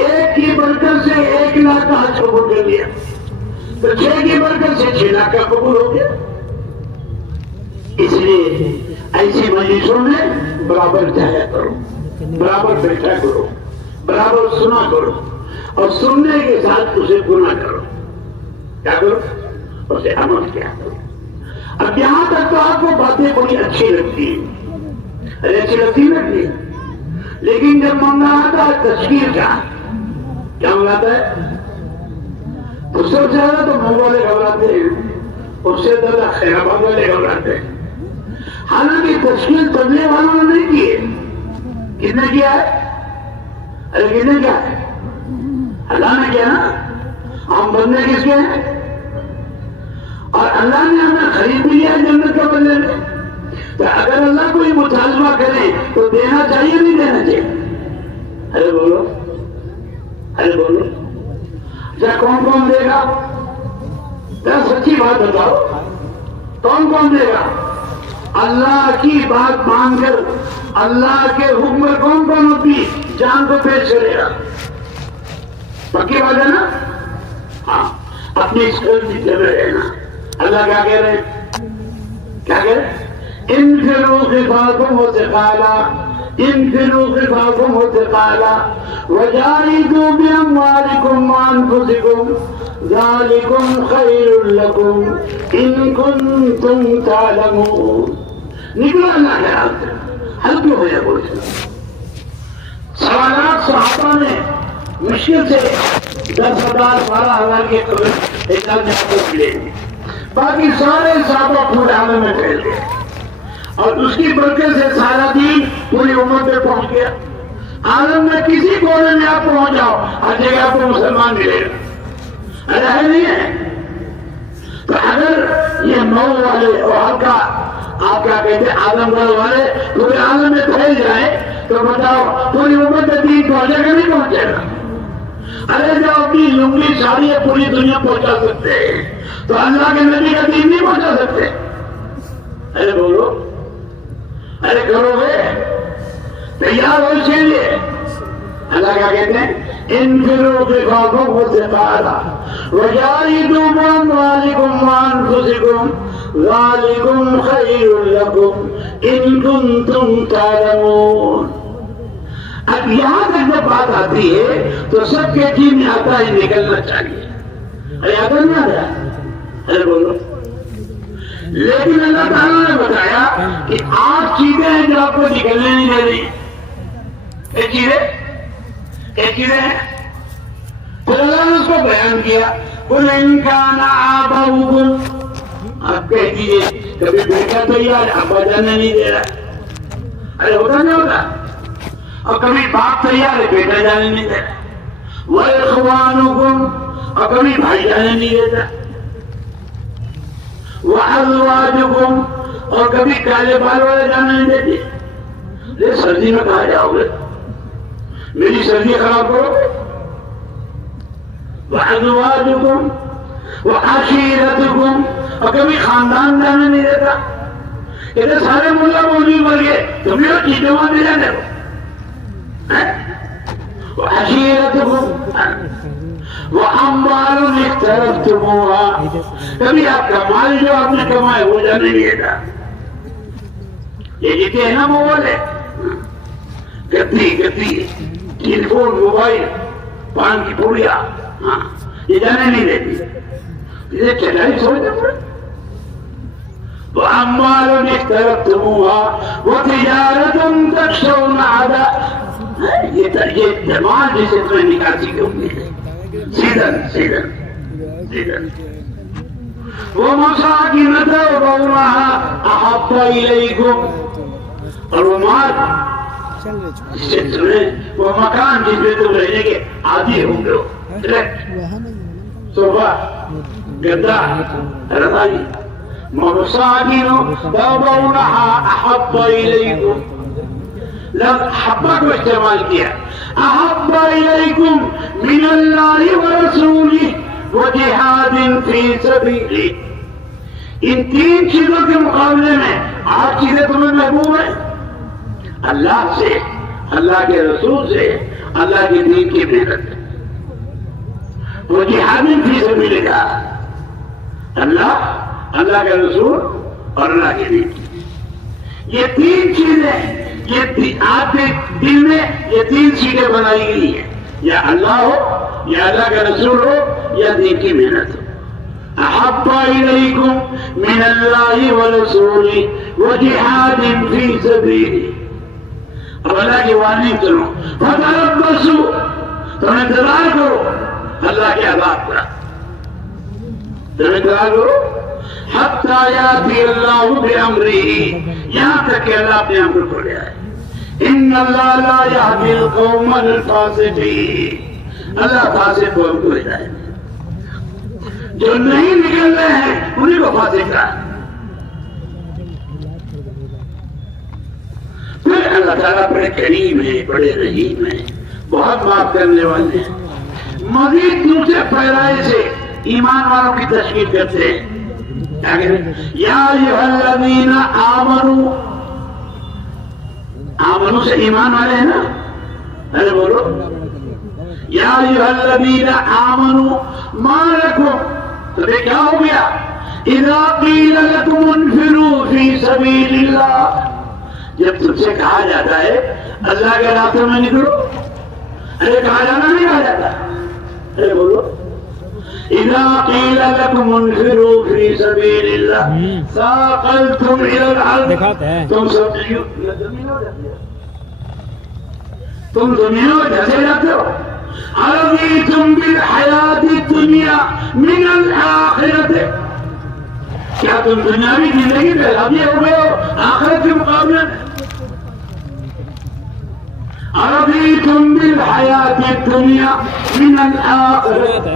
1 کی برکت سے 1 لاکھ کا حج قبول کر دیا, تو 6 کی برکت سے 6 لاکھ کا قبول ہو گیا. اس لیے ایسی مجلسوں میں برابر جایا کرو, برابر بیٹھا کرو, برابر سنا کرو, اور سننے کے ساتھ اسے گناہ کرو. کیا کرو؟ اسے عمل کیا کرو. اب یہاں تک تو آپ کو باتیں بڑی اچھی لگتی ہیں, اچھی لگتی ہے, لیکن جب منگا آتا ہے تشکیل کا, کیا منگاتا ہے؟ تو سب سے زیادہ تو منہ والے گھبراتے ہیں, اس سے زیادہ خیرآباد والے گھبراتے ہیں. حالانکہ تشکیل تبلیغ والوں نے نہیں کی ہے. کس نے کیا ہے؟ ارے کس نے کیا ہے؟ اللہ نے کیا نا. ہم بندے کس کے ہیں؟ اور اللہ نے ہمیں خرید بھی لیا جنت کے بدلے میں. تو اگر اللہ کوئی مطالبہ کرے تو دینا چاہیے نہیں دینا چاہیے؟ ارے بولو, ارے بولو. اچھا کون کون دے گا؟ ذرا سچی بات بتاؤ, کون کون دے گا؟ اللہ کی بات مان کر اللہ کے حکم پر کون کون اپنی جان کو پیش کرے گا؟ پکی بات ہے نا؟ ہاں, اپنی اسکول کی جگہ رہنا. اللہ کیا کہہ رہے ہیں؟ کیا کہہ رہے ہیں؟ انفروا خفافا وثقالا, انفروا خفافا وثقالا وجاهدوا باموالكم وانفسكم ذلكم خير لكم ان كنتم تعلمون. نکلا اللہ کے راستے, حل کیوں ہوا کوئی؟ سوالات صحابہ نے مشکل سے 10,000 12,000 کے قبل اجازت ملے, باقی سارے صحابہ پورے عالم میں پھیل گئے, اور اس کی برکت سے سارا دین پوری امت میں پہنچ گیا. عالم میں کسی کونے میں آپ پہنچ جاؤ, ہر جگہ آپ کو مسلمان ملے گا. ایسا نہیں ہے؟ تو اگر یہ مئو والے اور کا آپ کیا کہتے ہیں عالم گڑھ والے پورے عالم میں پھیل جائے تو بتاؤ پوری امت میں دین پہنچے گا نہیں پہنچے گا؟ ارے جو اپنی لنگی ساڑی پوری دنیا پہنچا سکتے ہیں تو اللہ کے نبی کا دین نہیں پہنچا سکتے؟ ارے بولو, ارے کرو گے, تیار ہو اس کے لیے. اللہ کیا کہتے ہیں؟ انفروا خفافا وثقالا وجاهدوا باموالكم وانفسكم ذلكم خير لكم ان كنتم تعلمون. اب یہاں تک جب بات آتی ہے تو سب کے جی میں آتا ہے نکلنا چاہیے. ارے آتا نہیں آتا؟ ارے بولو. لیکن اللہ تعالیٰ نے بتایا کہ 8 چیزیں ہیں جو آپ کو نکلنے نہیں دے رہی. ایک چیزیں ہیں, پھر اللہ نے اس کو بیان کیا قل ان کان آباؤکم، آپ کہہ دیجیے کبھی بیٹا تیار ابا جانے نہیں دے رہا، ارے ہوتا نہیں ہوتا، اور کبھی باپ تیار ہے بیٹا جانے نہیں دے رہا، وَإِخْوَانُكُمْ، اور کبھی بھائی جانے نہیں دیتا، وَأَزْوَاجُكُمْ، اور کبھی کالے بال والے جانے نہیں دیتے، یہ سردی میں کہاں جاؤ گے، میری سردی خراب کرو گے، وَأَزْوَاجُكُمْ وَعَشِيرَتُكُمْ، اور کبھی خاندان جانے نہیں دیتا، یہ سارے ملا مولوی مر گئے تم نے چیزیں وہاں دے جانے کو، وَعَشِيرَتُكُمْ وَأَمْوَالٌ اقْتَرَفْتُمُوهَا، کبھی آپ کا مال جو آپ نے کمائے وہ جانے نہیں دیتا، یہ جیتے ہیں نا موبائل ہے، گدی ٹیلی فون موبائل پان کی پوڑیا، ہاں یہ جانے نہیں دیتی، یہ چڑھائی سوچتے پڑے، وَأَمْوَالٌ اقْتَرَفْتُمُوهَا وَتِجَارَةٌ تَخْشَوْنَ عَذَابَهَا، یہ جماعت جسے تمہیں نکاسی کے ہوتے ہیں سیدن وَمَسَاكِنَ تَرْضَوْنَهَا أَحَبَّ إِلَيْكُمْ، اور وہ مال جس سے تمہیں، وہ مکان جس میں تم رہنے کے عادی ہوں گے، صوفہ گدا رضائی، وَمَسَاكِنُ تَرْضَوْنَهَا أَحَبَّ إِلَيْكُمْ، لفظ حبہ کو استعمال کیا، احب الیکم من اللہ ورسولہ وجہاد فی سبیلہ، ان تین چیزوں کے مقابلے میں 8 چیزیں تمہیں محبوب ہیں، اللہ سے، اللہ کے رسول سے، اللہ کے دین کی محنت، وجہاد فی سبیلہ، اللہ کے رسول اور اللہ کے دین، یہ 3 چیزیں، یہ آپ کے دل میں یہ 3 سیٹیں بنائی گئی ہیں، یا اللہ ہو، یا اللہ کا رسول ہو، یا دین کی محنت ہو، احب الیکم من اللہ ورسولہ وجہاد فی سبیلہ، اب اللہ کی وارننگ سنو، فتربصوا، تم انتظار کرو اللہ کے عذاب کا، تم انتظار کرو حتی یاتی اللہ بامرہ، یہاں تک کہ اللہ اپنے امر کو لے آئے، ان اللہ لا یہدی القوم الفاسقین، اللہ فاسق قوم کو ہدایت دے، جو نہیں نکل رہے ہیں انہیں کو فاسق کہا، پھر اللہ تعالیٰ بڑے کریم ہیں، بڑے رحیم ہیں، بہت معاف کرنے والے ہیں، مزید دوسرے پہرائے سے ایمان والوں کی تشکیل کرتے ہیں، یا ایھا الذین آمنوا، آمنوا سے ایمان والے ہیں نا، ارے بولو، یا ایھا الذین آمنوا ما لکم، تو کیا ہو گیا، اذا قیل لکم انفروا فی سبیل اللہ، جب تم سے کہا جاتا ہے اللہ کے راستے میں نکلو، ارے کہا جانا نہیں کہا جاتا، ارے بولو، اذا قیل لکم انفروا فی سبیل اللہ ثاقلتم الی الارض، تم سب تم دنیا میں دھسے جاتے ہو، ارضیتم بالحیات الدنیا من الآخرت، کیا تم دنیاوی زندگی پہ راضی ہو گئے ہو آخرت کے مقابلے میں، ارضیتم بالحیات الدنیا من الآخرت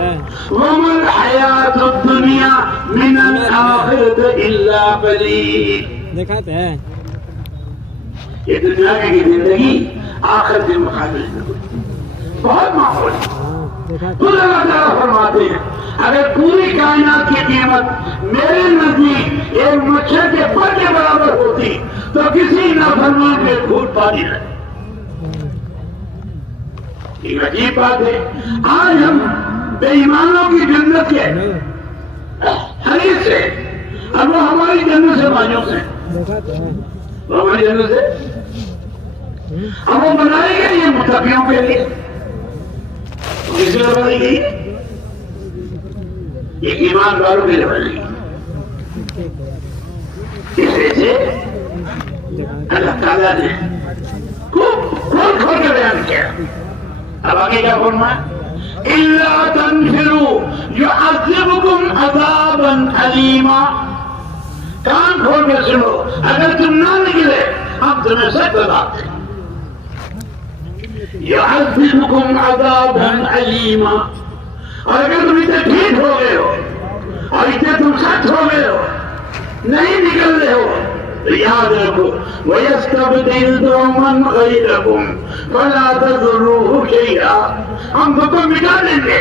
وما الحیات الدنیا من الآخرت الا قلیل، دکھاتے ہیں یہ دنیا کی زندگی آخرت کے مقابلے میں بہت معمول ہے، تو اللہ تعالیٰ فرماتے ہیں اگر پوری کائنات کی قیمت میرے نزدیک ایک مچھر کے پر کے برابر ہوتی تو کسی نافرمان میں گھوٹ پا نہیں رہے، ایک عجیب بات ہے، آج ہم بے ایمانوں کی جنت کے حریص سے، اب وہ ہماری جنت سے مایوس ہیں، وہ ہماری جنت سے، اب وہ بنائی گئی یہ متقیوں کے لیے، کس لیے بنائی گئی، یہ ایمان والوں کے لیے بنائی گئی، اس وجہ سے اللہ تعالیٰ نے خوب کھول کھول کے بیان کیا، اب آگے کیا فرمایا، إلا تنفروا يعذبكم عذابا أليما. کان کھول کے سنو، اگر تم نہ نکلے ہم تمہیں سچ بتاتے ہیں. يعذبكم عذابا أليما. اور اگر تم اتنے ٹھیک ہو گئے ہو اور اتنے تم سچ ہو گئے ہو، نہیں نکل رہے ہو، تو یاد رکھو وَيَسْتَبْدِلْ قَوْمًا غَيْرَكُمْ فَلَا تَضُرُّوهُ شَيْئًا. ہم تم کو مٹا دیں گے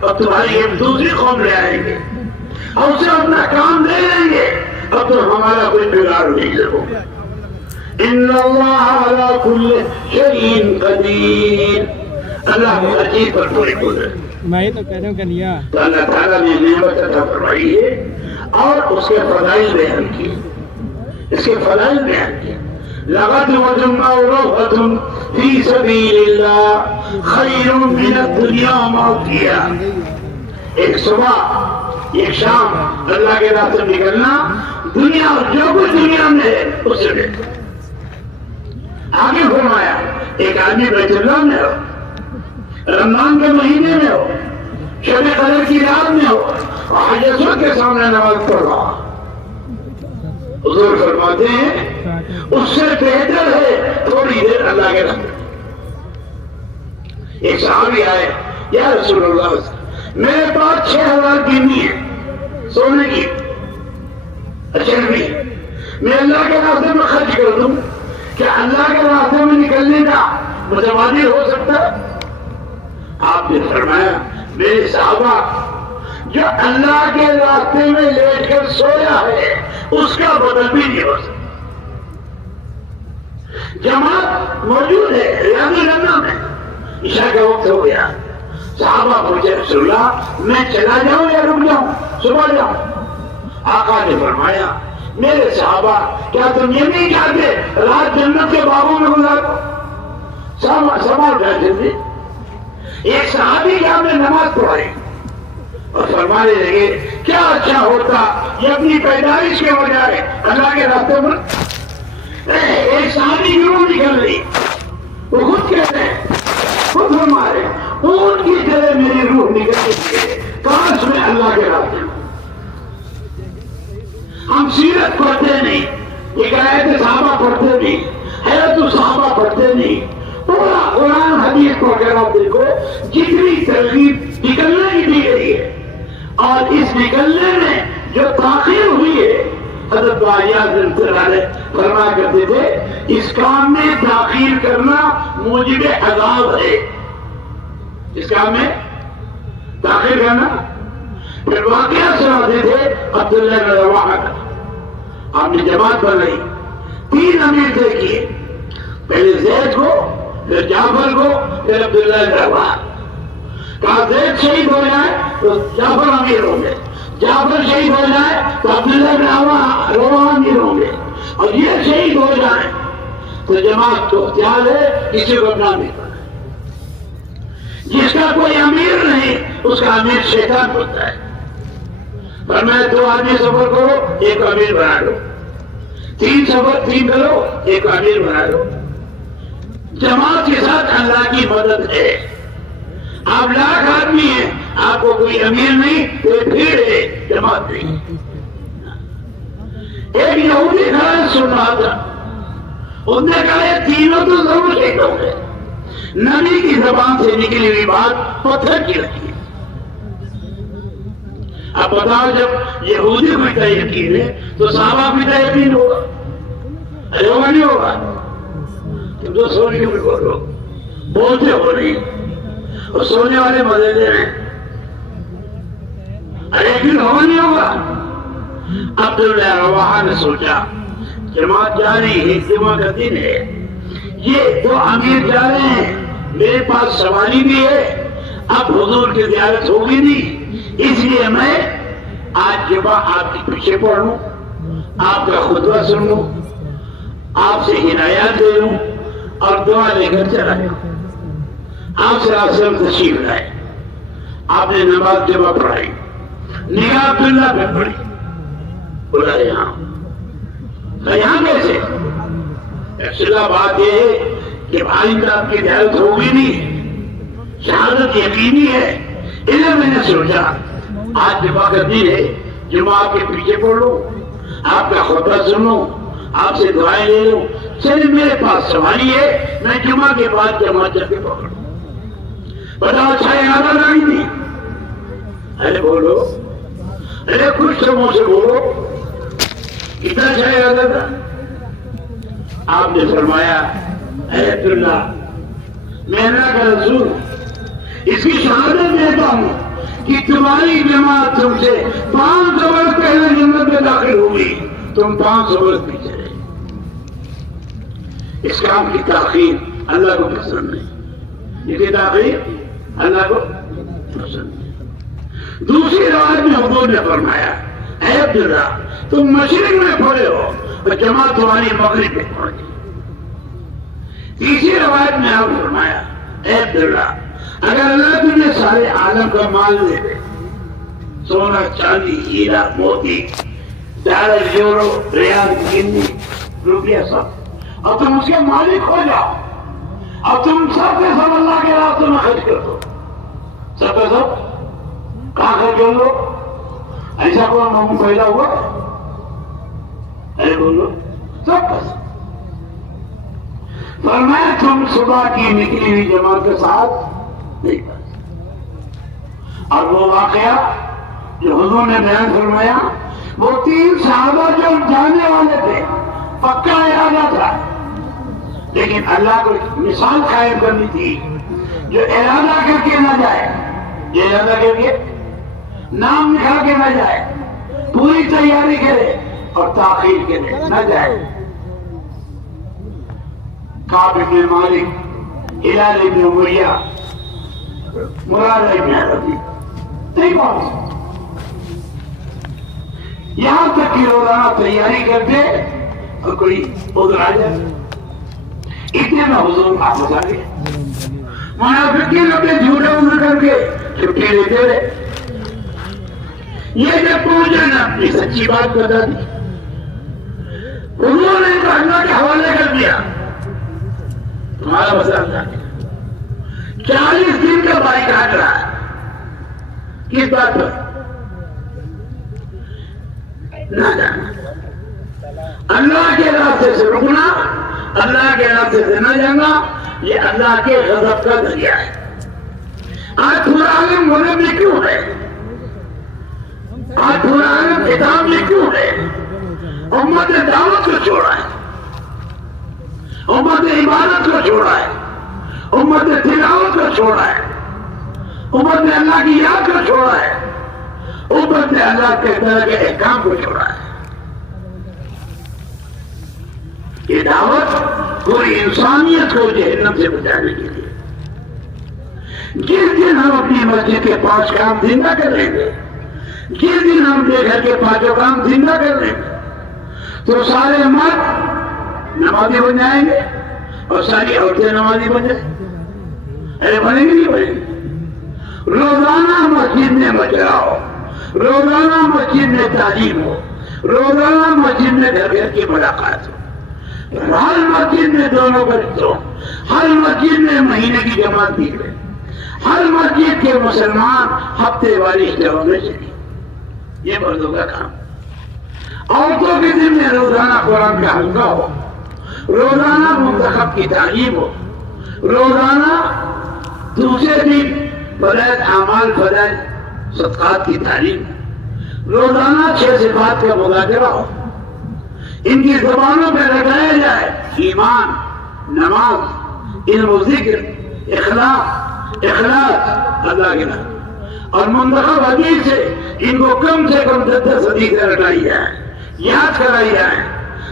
اور تمہاری ایک دوسری قوم لے آئیں گے اور اسے اپنا کام دے دیں گے اور تم ہمارا کوئی بگاڑ نہیں سکو گے. ان اللہ علی کل شیء قدیر. اللہ کو ہر چیز پر پوری قدرت. میں تو کہہ رہا ہوں کہ لیا تو اللہ تعالیٰ نے نعمت عطا فرمائی ہے اور اس کے فضائل بیان کیے. اس کے فضائل بیان کیے. لغدوۃ او روحۃ فی سبیل اللہ خیر من الدنیا وما فیہا. ایک صبح ایک شام اللہ کے راستے میں نکلنا دنیا اور جو کچھ دنیا میں ہے اس سے بہتر. آگے فرمایا ایک آدمی بیت اللہ میں ہو، رمضان کے مہینے میں ہو، شب قدر کی رات میں ہو اور حج اسود کے سامنے نماز پڑھ رہا، حضور فرماتے ہیں اس سے بہتر ہے تھوڑی دیر اللہ کے راستے. ایک صحابی آئے، یا رسول اللہ میرے پاس 6000 گنی ہے سونے کی، اچھا نبی میں اللہ کے راستے میں خرچ کر دوں، کیا اللہ کے راستے میں نکلنے کا متبادل ہو سکتا ہے؟ آپ نے فرمایا میرے صحابہ جو اللہ کے راستے میں لیٹ کر سویا ہے اس کا بدل بھی نہیں ہو سکتا. جماعت موجود ہے ریاض الجنہ میں، عشاء کا وقت ہو گیا. صحابہ پوچھے رسول اللہ میں چلا جاؤں یا رک جاؤں، صبح جاؤں؟ آقا نے فرمایا میرے صحابہ کیا تم یہ نہیں چاہتے رات جنت کے باغوں میں گزارو؟ سوال کرتے تھے. ایک صحابی کے ہم نے نماز پڑھائی اور فرمانے لگے کیا اچھا ہوتا یہ اپنی پیدائش کے بجائے اللہ کے راستے پر. ایک صحابی کی روح نکل رہی، وہ خود کہتے ہیں خود ہمارے اونٹ کی طرح میری روح نکل رہی ہے، کاش میں اللہ کے راستے میں. ہم سیرت پڑھتے نہیں، یہ آیت صحابہ پڑھتے نہیں، حیرت الصحابہ پڑھتے نہیں. پورا قرآن حدیث کو اگر آپ دیکھو جتنی ترغیب نکلنے کی دی گئی ہے اور اس نکلنے میں جو تاخیر ہوئی ہے حضرت باعیاض فرمایا کرتے تھے اس کام میں تاخیر کرنا موجب عذاب ہے. اس کام میں تاخیر کرنا. پھر واقعہ سناتے تھے عبداللہ بن رواحہ کا. آپ نے جماعت بنائی، 3 امیر طے کیے، پہلے زید کو، پھر جعفر کو، پھر عبداللہ بن رواحہ. کہا زید شہید ہو جائے تو جعفر امیر ہوں گے، جعفر شہید ہو جائے تو عبداللہ بن رواحہ امیر ہوں گے، اور یہ شہید ہو جائے تو جماعت کو اختیار ہے کسی کو اپنا نہیں کرنا. جس کا کوئی امیر نہیں اس کا امیر شیطان ہوتا ہے. فرمایا 2 آدمی سفر کرو ایک امیر بنا لو، 3 کرو ایک امیر بنا لو. جماعت کے ساتھ اللہ کی مدد ہے. آپ 1,00,000 آدمی ہیں، آپ کو کوئی امیر نہیں، کوئی بھیڑ ہے، جماعت نہیں. ایک یہودی کھڑا سن رہا تھا، اس نے کہا یہ تینوں تو ضرور شہید ہوں گے. نبی کی زبان سے نکلی ہوئی بات پتھر کی لگی. اب بتاؤ جب یہودی کو اتنا یقین ہے تو صحابہ کو اتنا یقین ہوگا؟ ہوگا نہیں ہوگا؟ تم تو سونے کے بولو، بولتے ہو نہیں اور سونے والے مزے دے رہے ہیں. یقین ہوگا نہیں ہوگا؟ عبداللہ رواحہ نے سوچا جماعت جا رہی ہے، جمعہ کا دن ہے، یہ 2 امیر جا رہے ہیں، میرے پاس سواری بھی ہے، اب حضور کی زیارت ہوگی نہیں، اس لیے میں آج جمعہ آپ کے پیچھے پڑھوں، آپ کا خطبہ سنوں، آپ سے ہدایات دے لوں اور دعا لے کر چلا جاؤں. آپ سے تشریف لائے. آپ نے نماز جمعہ پڑھائی، نگاہ عبداللہ پہ پڑھی، بولا یہاں کیسے؟ اصل بات یہ ہے کہ بھائی کا آپ کی زیارت ہوگی نہیں، شہادت یقینی ہے. انہیں میں نے سوچا آج جمعہ کا دن ہے، جمعہ آپ کے پیچھے پڑھ لوں، آپ کا خطبہ سنوں، آپ سے دعائیں لے لوں. چلیے میرے پاس سواری ہے، میں جمعہ کے بعد جمع جا کے پکڑوں. بتاؤ اچھا ارادہ نہیں تھی؟ ارے بولو، ارے کچھ سموں سے بولو، کتنا اچھا ارادہ تھا. آپ نے فرمایا اے عبداللہ، میں اللہ کا رسول اس کی شہادت دیتا ہوں کہ تمہاری جماعت تم سے 500 برس پہلے جنت میں داخل ہوگی، تم 500 برس پیچھے رہے. اس کام کی تاخیر اللہ کو پسند نہیں، اس کی تاخیر اللہ کو پسند نہیں. دوسری روایت میں حضور نے فرمایا اے عبداللہ، تم مشرق میں پڑے ہو اور جماعت تمہاری مغرب میں پڑی. تیسری روایت میں آپ فرمایا اے عبداللہ، اگر اللہ تمہیں سارے عالم کا مال دے دے، سونا چاندی ہیرا موتی ڈالر یورو ریال گنی روپیہ سب، اور تم اس کے مالک ہو جاؤ، اور تم سب کے سب اللہ کے راستے میں خرچ کر دو، سب کا سب کہاں خرچ کر دو؟ ایسا کوئی موقع پیدا ہوا؟ ارے بولو، سب کا سب. فرمایا تم صبح کی نکلی ہوئی جماعت کے ساتھ نہیں کر سکتے. اور وہ واقعہ جو حضور نے بیان فرمایا، وہ 3 صحابہ جو جانے والے تھے، پکا ارادہ تھا، لیکن اللہ کو مثال قائم کرنی تھی. جو ارادہ کر کے نہ جائے، یہ ارادہ کر کے نام لکھا کے نہ جائے، پوری تیاری کرے اور تاخیر کرے نہ جائے. کعب بن مالک، ہلال بن امیہ، مراد بن ربی، نہیں پہنچ سکتے. یہاں تک کہ روزانہ تیاری کرتے اور کوئی ادھر آ جائے. اتنے میں حضور واپس آ گئے. منافقین اپنے جھوٹے عمر کر کے چھٹی لیتے رہے. یہ جب پہنچے نا اپنی سچی بات بتا دی. حضور نے اللہ کے حوالے کر دیا، تمہارا مسئلہ تھا 40 دن کا بھائی کاٹ رہا ہے. کس بات پر؟ نہ جانا، اللہ کے راستے سے رکنا، اللہ کے راستے سے نہ جانا، یہ اللہ کے غضب کا ذریعہ ہے. آج پورا عالم غضب میں کیوں ہے؟ آج پورا عالم کتاب میں کیوں ہے؟ امت نے دعوت کو چھوڑا ہے، امت نے عبادت کو چھوڑا ہے، امت نے تلاوت کو چھوڑا ہے، امت نے اللہ کی یاد کو چھوڑا ہے، امت نے اللہ کے طرح کے احکام کو چھوڑا ہے. یہ دعوت پوری انسانیت کو جہنم سے بچانے کے لیے. جس دن ہم اپنی مسجد کے 5 کام زندہ کر لیں گے، جس دن ہم اپنے گھر کے 5 کام زندہ کر لیں گے، تو سارے مرد نمازی بن جائیں گے اور ساری عورتیں نمازی بن جائیں گے. ارے بنیں گے نہیں بنیں گے؟ روزانہ مسجد میں مجراؤ، روزانہ مسجد میں تعلیم ہو، روزانہ مسجد میں گھر گھر کی ملاقات ہو، ہر مسجد میں دونوں کا رشتہ ہو، ہر مسجد میں مہینے کی جماعت نکلے، ہر مسجد کے مسلمان ہفتے والی اشتہاروں میں چلے. یہ مردوں کا کام. عورتوں کے دن میں روزانہ قرآن کا حلقہ ہو، روزانہ منتخب کی تعلیم ہو، روزانہ دوسرے دن فضائل اعمال فضائل صدقات کی تعلیم، روزانہ 6 صفات کا مذاکرہ ہو، ان کی زبانوں پہ لگایا جائے ایمان، نماز، علم و ذکر، اخلاص اللہ کے نام، اور منتخب حدیث سے ان کو کم سے کم 10 حدیث رٹائی جائے، یاد کرائی جائے،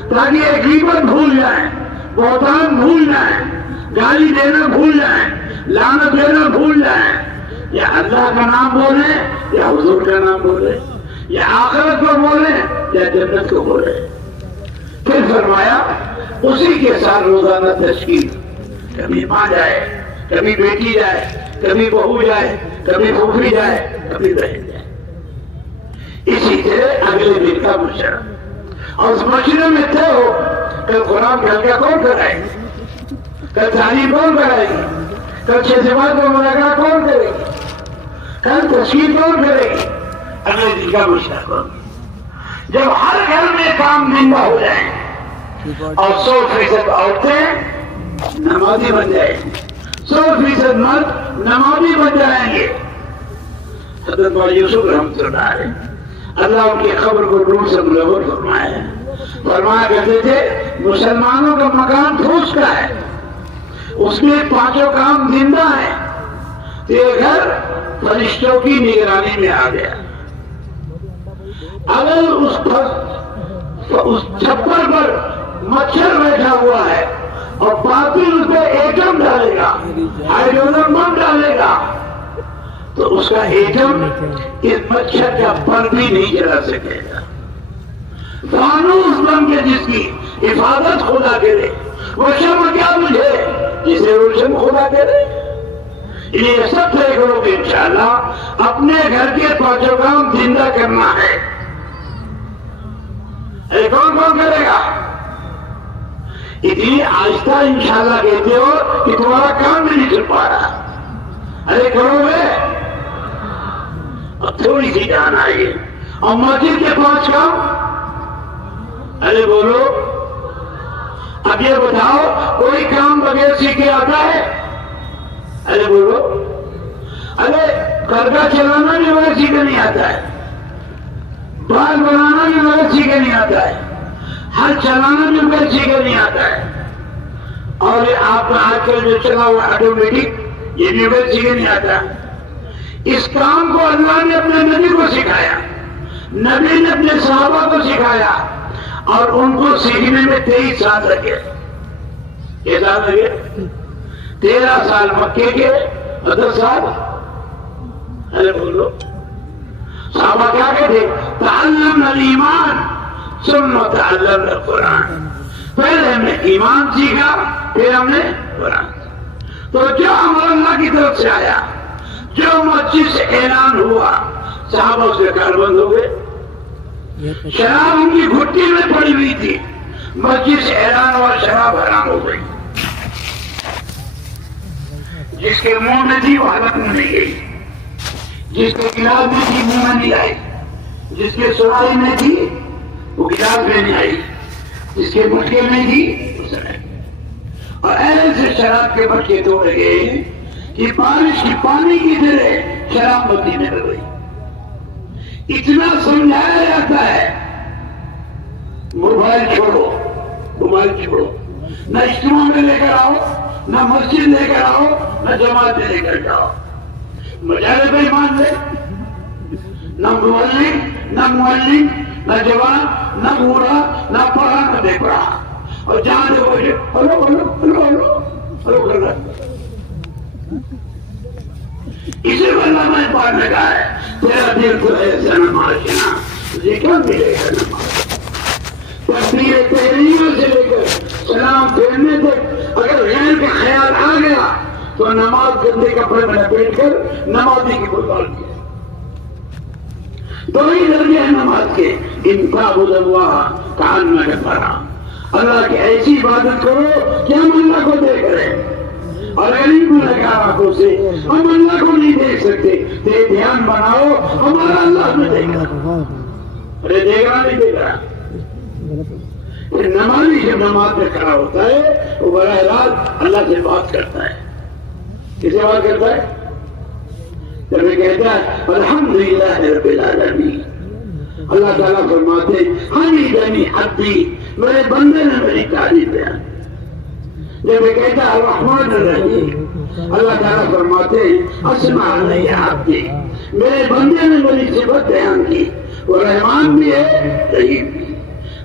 تاکہ یہ غیبت بھول جائیں، بہتان بھول جائیں، گالی دینا بھول جائیں، لعنت دینا بھول جائیں. یا اللہ کا نام بولیں یا حضور کا نام بولیں، یا آخرت کو بولیں یا جنت کو بولیں. پھر فرمایا اسی کے ساتھ روزانہ تشکیل، کبھی ماں جائے، کبھی بیٹی جائے، کبھی بہو جائے، کبھی پھوپھی جائے، کبھی بہن جائے. اسی طرح اگلے دن کا مشورہ، اور اس مشورے میں طے ہو کل قرآن کا حلقہ کون کرائے گی، کل تعلیم کون کرائے گی، کل 6 صفات کا مذاکرہ کون کرے گی؟ کل تصویر کون کرے گی؟ اگلے دن کا مشورہ کون؟ جب ہر گھر میں کام زندہ ہو جائیں اور 100% عورتیں نمازی بن جائیں گے، 100% مرد نمازی بن جائیں گے. حضرت مولانا یوسف رحمۃ اللہ علیہ اللہ ان کی قبر کو نور سے منور فرمایا. فرمایا کرتے تھے مسلمانوں کا مکان پھوس کا ہے، اس میں 5 کام زندہ ہیں، تو یہ گھر فرشتوں کی نگرانی میں آ گیا. اگر اس چھپر پر مچھر بیٹھا ہوا ہے اور باطل اس پہ ایٹم ڈالے گا، ہائیڈروجن بم ڈالے گا، تو اس کا ایٹم اس مچھر کا پر بھی نہیں جلا سکے گا. فانوس بن کے جس کی حفاظت خدا کرے وہ شمع کیا بجھے جسے روشن خدا کرے. یہ سب طے کرو گے انشاءاللہ اپنے گھر کے 5 کام زندہ کرنا ہے. کون کون کرے گا؟ اتنی آہستہ انشاءاللہ کہتے ہو کہ تمہارا کام بھی نہیں چل پا رہا. ارے کرو گے؟ اب تھوڑی سی جان آئیے. اور مسجد کے 5 کام؟ ارے بولو. اب یہ بتاؤ کوئی کام بغیر سیکھے آتا ہے؟ ارے بولو. ارے کرگا چلانا بھی بغیر سیکھے نہیں آتا ہے، بال بنانا بھی بغیر سیکھے نہیں آتا ہے، ہر چلانا بھی بغیر سیکھے نہیں آتا ہے. اور یہ آپ کا آج کل جو چلا ہوا آٹومیٹک یہ بھی بغیر سیکھے نہیں آتا. اس کام کو اللہ نے اپنے نبی کو سکھایا، نبی نے اپنے صحابہ کو سکھایا، اور ان کو سیکھنے میں 23 سال لگے. یہ سال لگے 13 سال مکے کے اور 10 سال. ارے بولو. صحابہ کیا کہتے؟ تعلمنا الایمان ثم تعلمنا القرآن. پہلے ہم نے ایمان سیکھا پھر ہم نے قرآن. تو جو امر اللہ کی طرف سے آیا، جو مسجد سے اعلان ہوا، صحابہ سے کار بند ہو گئے. شراب ان کی گھٹی میں پڑی ہوئی تھی، مسجد سے اعلان ہوا شراب حرام ہو گئی. جس کے منہ میں تھی وہ حلق میں نہیں گئی، جس کے گلاس میں تھی منہ میں نہیں آئی، جس کے سرائی میں تھی وہ گلاس میں نہیں آئی، جس کے مٹکے میں تھی وہ سرائی. اور ایسے شراب کے مٹکے توڑے گئے کہ بارش کی پانی کی طرح شراب بندی میں رہ گئی. اتنا سمجھایا جاتا ہے موبائل چھوڑو، موبائل چھوڑو. نہ اجتماع میں لے کر آؤ، نہ مسجد لے کر آؤ، نہ جماعت لے کر جاؤ. مجالے پہ ایمان لے. نہ معلم، نہ جوان، نہ بوڑھا، نہ پڑھا نہ بے پڑھا. اور جہاں جو hello hello hello hello hello کر رہا. اسی کو اللہ نے پاک نے کہا ہے تیرا دل تو ایسا نماز ہے نا ذکر ملے گا. نماز تکبیر تحریمہ سے لے کر سلام پھیرنے تک اگر غیر کا خیال آ گیا تو نماز گندے کپڑے میں لپیٹ کر نمازی کی بلبال کیا. دو ہی درجے ہیں نماز کے. ان تعبد اللہ کأنک تراہ. اللہ کی ایسی عبادت کرو کہ ہم اللہ کو دیکھ رہے ہیں. اور غریب لگا آنکھوں سے ہم اللہ کو نہیں دیکھ سکتے تو یہ دھیان بناؤ ہمارا اللہ ہمیں دیکھ رہا. ارے دیکھ رہا نہیں دیکھ رہا. نمازی جب نماز میں کھڑا ہوتا ہے وہ براہ راست اللہ سے بات کرتا ہے. کس سے بات کرتا ہے؟ جب یہ کہتا ہے الحمدللہ رب العالمین. اللہ تعالیٰ فرماتے ہیں حمیدنی عبدی، میرے بندے نے میری تعریف بیان. جب یہ کہتا ہے الرحمن الرحیم، اللہ تعالیٰ فرماتے ہیں اسمع علی عبدی، میرے بندے نے میری صفت بیان کی. وہ رحمان بھی ہے رحیم بھی.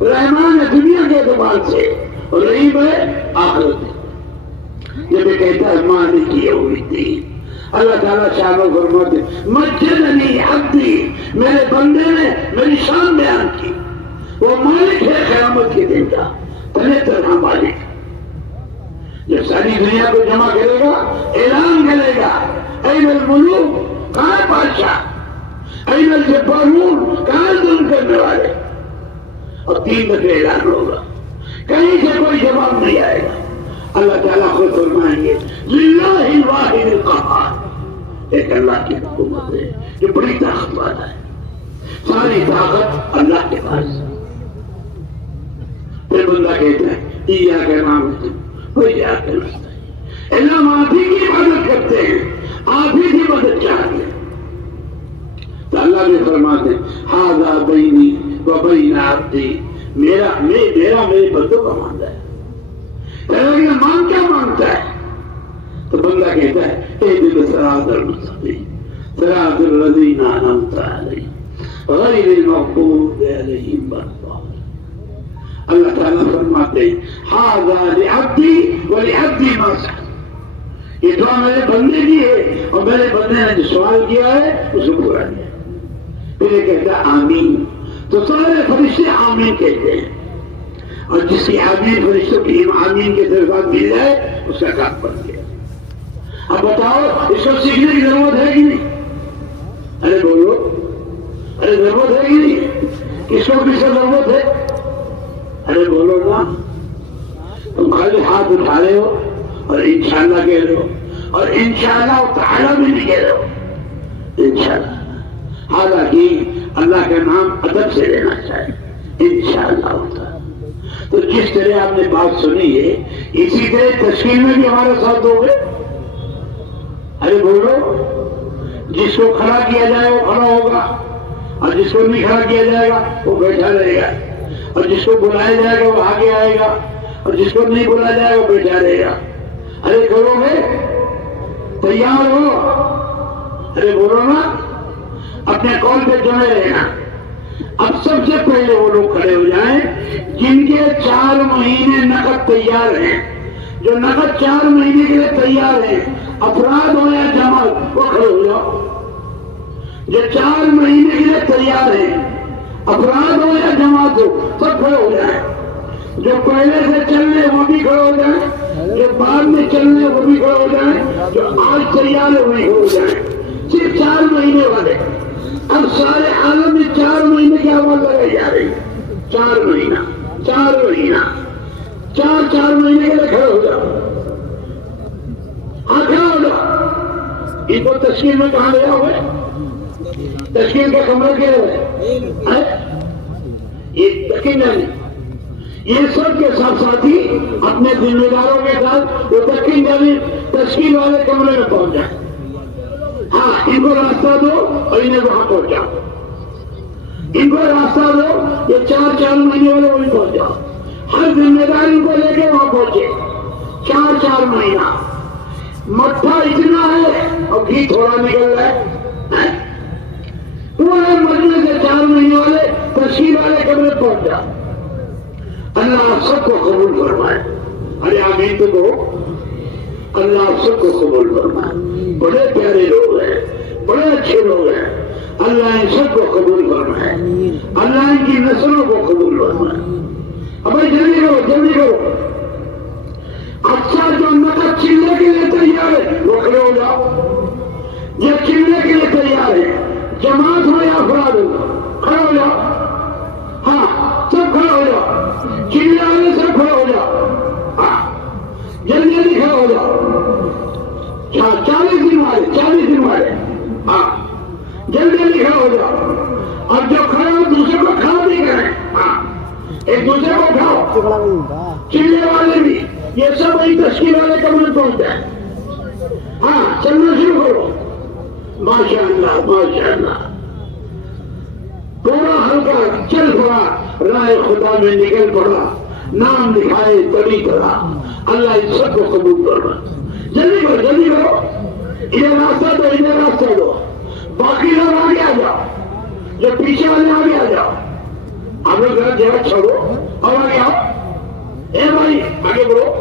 رحمان ہے دنیا کے اعتبار سے اور رحیم ہے آخرت میں. جب یہ کہتا ہے مالک یوم الدین، اللہ تعالیٰ شان و فرماتے مجدنی عبدی، میرے بندے نے میری شان بیان کی. وہ مالک ہے قیامت کے دن کا، تنہ تنہا مالک. جب ساری دنیا کو جمع کرے گا اعلان کرے گا این الملوک، کہاں ہے بادشاہ، این الجبارون، کہاں ہے ظلم کرنے والے. اور 3 دفعہ اعلان ہوگا، کہیں سے کوئی جواب نہیں آئے گا. اللہ تعالیٰ خود فرمائیں گے للہ الواحد القہار، ایک اللہ کی حکومت ہے جو بڑی طاقت والا ہے، ساری طاقت اللہ کے پاس۔ پھر بندہ کہتا ہے ایاک نعبد و ایاک نستعین، اللہ ہم آپ ہی کی عبادت کرتے ہیں، آپ ہی کی مدد چاہتے ہیں۔ تو اللہ بھی فرماتے ہیں ھذا بینی و بین عبدی، میرا میرے بندوں کا معاملہ ہے۔ لیکن مان کیا مانگتا ہے؟ تو بندہ کہتا ہے اہدنا الصراط المستقیم صراط الذین انعمت علیہم غیر المغضوب علیہم ولا الضالین۔ اللہ تعالیٰ فرماتے ہیں ھذا لعبدی ولعبدی ما سأل، یہ دعا میرے بندے کی ہے اور میرے بندے نے جو سوال کیا ہے اسے پورا کیا۔ پھر یہ کہتا ہے آمین، تو سارے فرشتے آمین کہتے ہیں، اور جس کی آمین فرشتوں کی آمین کے درجات مل جائے اس کا کام بن گیا۔ اب بتاؤ اس کو سیکھنے کی ضرورت ہے کہ نہیں؟ ارے بولو، ارے ضرورت ہے کہ نہیں؟ کس کو کس کو ضرورت ہے؟ ارے بولو نا، تم خالی ہاتھ اٹھا رہے ہو اور انشاءاللہ کہہ رہے ہو، اور انشاءاللہ تعالیٰ بھی نہیں کہہ رہے ہو انشاءاللہ، حالانکہ اللہ کا نام ادب سے لینا چاہیے انشاءاللہ ہوتا ہے۔ تو جس طرح آپ نے بات سنی ہے اسی طرح تشکیل میں بھی ہمارا ساتھ دو گے؟ ارے بولو، جس کو کھڑا کیا جائے وہ کھڑا ہوگا، اور جس کو نہیں کھڑا کیا جائے گا وہ بیٹھا رہے گا، اور جس کو بلایا جائے گا وہ آگے آئے گا، اور جس کو نہیں بلایا جائے گا وہ بیٹھا رہے گا۔ ارے کرو گے؟ تیار ہو؟ ارے بولو نا، اپنے قول پہ جمے رہنا۔ اب سب سے پہلے وہ لوگ کھڑے ہو جائیں جن کے 4 مہینے نقد تیار ہیں، جو نقد 4 مہینے کے لیے تیار ہیں، افراد ہو یا جماعت، وہ کھڑے ہو جاؤ۔ جو 4 مہینے کے لیے تیار ہیں، افراد ہو یا جماعت ہو، سب کھڑے ہو جائیں۔ جو پہلے سے چل رہے وہ بھی کھڑے ہو جائیں، جو بعد میں چل رہے وہ بھی کھڑے ہو جائیں، جو آج تیار ہے وہی ہو جائیں۔ صرف 4 مہینے والے۔ اب سارے عالم میں 4 مہینے کی آواز لگائی جا رہی ہے، 4 مہینہ 4 مہینہ، 4 مہینے کے لیے کھڑے ہو جاؤ۔ ہاں کھڑا ہو جاؤ۔ ان کو تشکیل میں کہاں لے جاؤ گے؟ تشکیل کا کمرہ کیا ہے؟ یہ تشکیل نہیں، یہ سب کے ساتھ ساتھی اپنے ذمہ داروں کے ساتھ وہ تشکیل والے کمرے میں پہنچ جائیں۔ ہاں ان کو راستہ دو اور انہیں وہاں پہنچا، ان کو راستہ دو، یہ 4 مہینے والے وہیں پہنچا، ہر ذمہ دار ان کو لے کے وہاں پہنچے۔ 4 مہینہ مٹھا اتنا ہے اور گھی تھوڑا نکل رہا ہے، پورے مجمع سے 4 مہینے والے تشکیل والے کمرے پہنچا۔ اللہ آپ سب کو قبول فرمائے۔ ارے آمین تو کہو۔ اللہ آپ سب کو قبول فرمائے۔ بڑے پیارے لوگ ہیں، بڑے اچھے لوگ ہیں، اللہ ان سب کو قبول فرمائے، اللہ ان کی نسلوں کو قبول فرمائے۔ اب جلدی کرو، جلدی کرو۔ اچھا جو نقد چلنے کے لیے تیار ہے وہ کھڑے ہو جاؤ، یہ چلنے کے لیے تیار ہے، جماعت ہو یا افراد ہو، کھڑے ہو جاؤ۔ ہاں سب کھڑے ہو جاؤ، چلنے والے سب کھڑے ہو جاؤ، ہاں جلدی جلدی کھڑے ہو جاؤ۔ 40 دن والے ہاں جلدی جلدی کھڑے ہو جاؤ، اور جو کھڑے ہو دوسرے کو کھڑا نہیں کریں، ہاں ایک دوسرے کو اٹھاؤ، چلنے والے بھی، یہ سب وہی تشکیل والے کمرے پہنچ جائیں۔ ہاں چلنا شروع کرو۔ ماشاء اللہ ماشاء اللہ، پورا ہلکا چل پڑا، راہ خدا میں نکل پڑا، نام لکھائے تبھی پڑا۔ اللہ ان سب کو قبول کرنا۔ جلدی کرو، جلدی کرو، ادھر راستہ دو، ادھر راستہ دو، باقی لوگ آگے آ جاؤ، جو پیچھے والے آگے آ جاؤ۔ آپ لوگ ذرا جگہ چھوڑو اور آگے آؤ، اے بھائی آگے بڑھو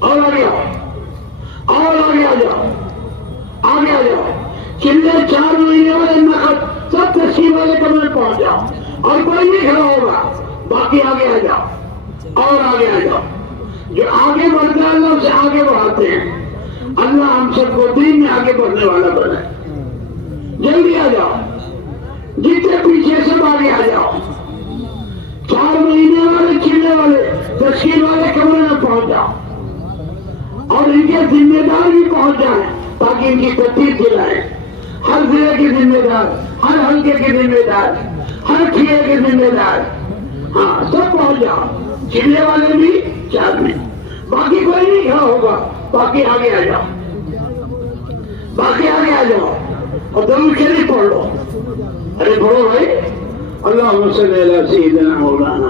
اور آگے آؤ، اور آگے آ جاؤ، آگے آ جاؤ۔ چلے 4 مہینے والے نقد سب تشکیل والے کمرے پہنچ جاؤ، اور کوئی نہیں کھڑا ہوگا، باقی آگے آ جاؤ اور آگے آ جاؤ۔ جو آگے بڑھتے ہیں اللہ سے آگے بڑھاتے ہیں۔ اللہ ہم سب کو دین میں آگے بڑھنے والا بنائے۔ جلدی آ جاؤ، جتنے پیچھے سب آگے آ جاؤ۔ 4 مہینے والے چلنے والے تشکیل والے کمرے میں پہنچ جاؤ۔ اور ان کے ذمہ دار بھی پہنچ جائیں تاکہ ان کی ترتیب دلائیں. ہر ضلع کے ذمہ دار، ہر حلقے کے ذمہ دار، ہر کھیے کے ذمہ دار، ہاں سب پہنچ جاؤ. چلنے والے بھی 4 میں، باقی کوئی نہیں کھڑا ہوگا. باقی آگے آ جاؤ، باقی آگے آ جاؤ اور درود شریف پڑھ لو. ارے پڑھو بھائی. اللہم صلی علی سیدنا مولانا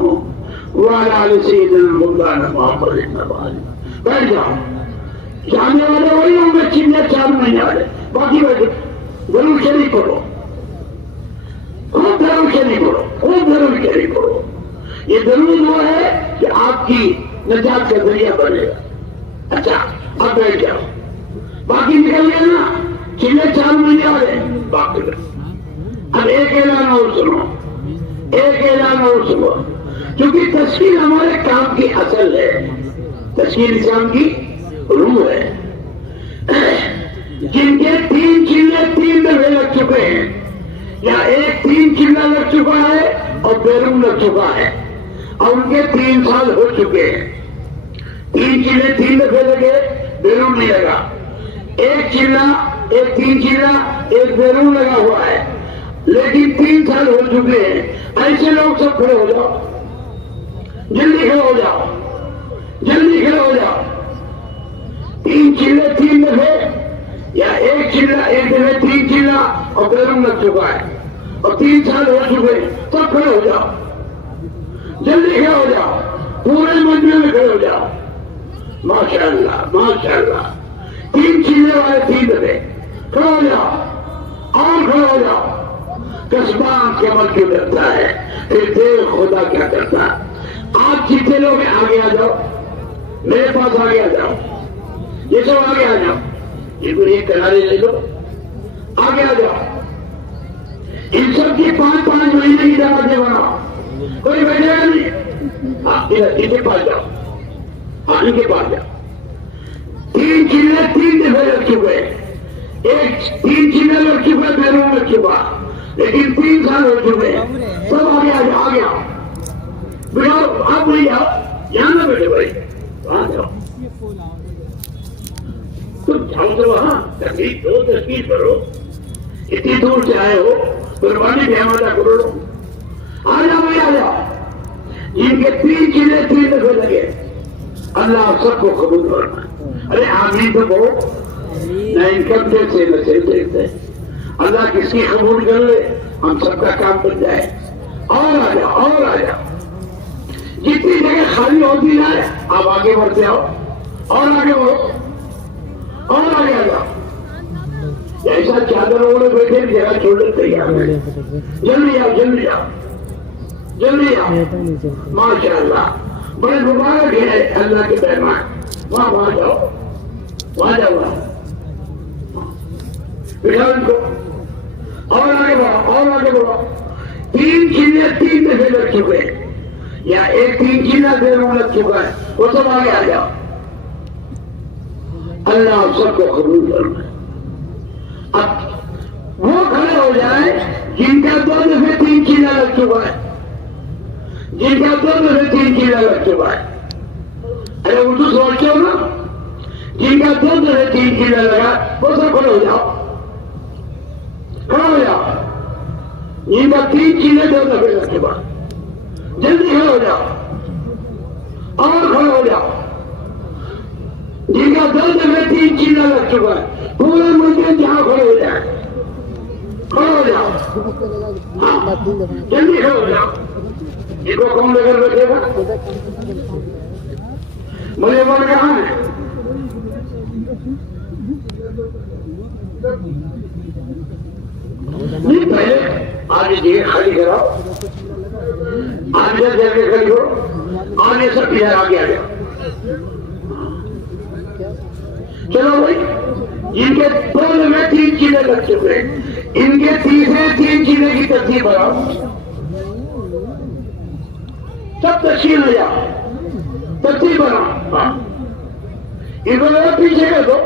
وعلی آل سیدنا مولانا محمد النبی. بیٹھ جاؤ. جانے والے وہی ہوں گے، چلنے 4 مہینے والے. باقی بیٹھو، درود شریف پڑھو، خوب درود شریف پڑھو، خوب درود شریف پڑھو. یہ درود وہ ہے کہ آپ کی نجات کا ذریعہ بنے گا. اچھا اب بیٹھ جاؤ. باقی نکل گیا نا، چلے 4 مہینے والے. باقی اب ایک اعلان اور سنو، ایک اعلان اور سنو. کیونکہ تشکیل ہمارے کام کی اصل ہے، تشکیل اسلام کی روح ہے. جن کے 3 چلے 3 دفعے لگ چکے ہیں، یا ایک 3 چلا لگ چکا ہے اور بیرون لگ چکا ہے، اور ان کے 3 سال ہو چکے ہیں. 3 چلے 3 دفعے لگے، بیرون نہیں لگا. ایک چلا، ایک 3 چلا، ایک بیرون لگا ہوا ہے، لیکن 3 سال ہو چکے ہیں. ایسے لوگ سب کھڑے ہو جاؤ، جلدی کھڑے ہو جاؤ، جلدی کھڑے ہو جاؤ. 3 چلے 3 دفعے، یا ایک چلا ایک دفعے 3 چلا اور بیرون لگ چکا ہے اور 3 سال ہو چکے، سب کھڑے ہو جاؤ، جلدی کھڑے ہو جاؤ. پورے مجمع میں کھڑے ہو جاؤ. ماشاء اللہ ماشاء اللہ. 3 چلے والے 3 دفعے کھڑے ہو جاؤ اور کھڑے ہو جاؤ. قصبان کے عمل کیوں کرتا ہے، پھر دیکھ خدا کیا کرتا. آپ جتنے لوگ ہیں آگے آ جاؤ، میرے پاس آگے آ جاؤ. یہ سب آگے آ جاؤ. یہ کوئی ایک کنارے لے لو، آگے آ جاؤ. ان سب کی 5-5 مہینے کی دعوتیں بناؤ. کوئی بیٹھے گا نہیں. ان کے پاس جاؤ، ان کے پاس جاؤ. 3 چلے 3 دفعے لگ چکے، ایک 3 چلے لگ چکا، بیرون لگ چکا، لیکن 3 سال ہو چکے. سب آگے آ جاؤ، آگے آؤ. بیٹھو، آپ نہیں آؤ، یہاں نہ بیٹھے بھائی، وہاں جاؤ. تم جاؤ تو وہاں تکلیف دو، تشکیل کرو. اتنی دور سے آئے ہو، قربانی بھی ہمارا کرو. آ جاؤ بھائی، آ جاؤ. جن کے 3 چلے 3 دفعے لگے، اللہ آپ سب کو قبول کرنا. ارے آمین تو بہت نہ انکم ٹیکس سے نہ سیل ٹیکس ہے. اللہ کس کی قبول کر لے، ہم سب کا کام بن جائے. اور آ جاؤ، اور آ جاؤ. جتنی جگہ خالی ہوتی جائے آپ آگے بڑھتے ہو، اور آگے بڑھو، اور آگے آ جاؤ. ایسا چادر اوڑے بیٹھے جگہ چھوڑنے تیار ہے. جلدی آؤ، جلدی آؤ، جلدی آؤ. ماشاء اللہ، بڑے مبارک ہے اللہ کے مہمان. وہاں جاؤ، وہاں جاؤ، بٹھاؤ ان کو. اور آگے بڑھو، اور آگے بڑھو. 3 چلے 3 دفعے لگ چکے، یا ایک 3 چلا بیرون لگ چکا ہے، وہ سب آگے آ جاؤ. اللہ آپ سب کو قبول کرنا. اب وہ کھڑے ہو جائیں جن کا 2 دفعے 3 چلا لگ چکا ہے، جن کا 2 دفعے 3 چلا لگ چکا ہے. ارے اردو سوچتے ہو نا. جن کا 2 دفعے 3 چلا لگا وہ سب کھڑے ہو جاؤ، کھڑے ہو جاؤ. جن کا 3 چلے 2 دفعے لگ چکا، جلدی کھڑے ہو جاؤ اور کھڑے ہو جاؤ. جن کا 2 دفعے 3 چلا لگ چکا ہے، پورے مندر جہاں کھڑے ہو جائے، کھڑے ہو جاؤ. ہاں جلدی کھڑے ہو جاؤ. ان کو کون لے کر بیٹھے گا؟ مجھے بول کہاں ہے؟ نہیں پہلے آگے جگہ خالی کراؤ، آگے جا کے کھڑی ہو، آگے سب ادھر آگے آ جاؤ. چلو بھائی. جن کے 2 دفعے 3 چلے لگ چکے، ان کے تیسرے 3 چلے کی ترتیب بناؤ. سب تشکیل ہو جاؤ، ترتیب بناؤ. ہاں ان کو پیچھے کر دو،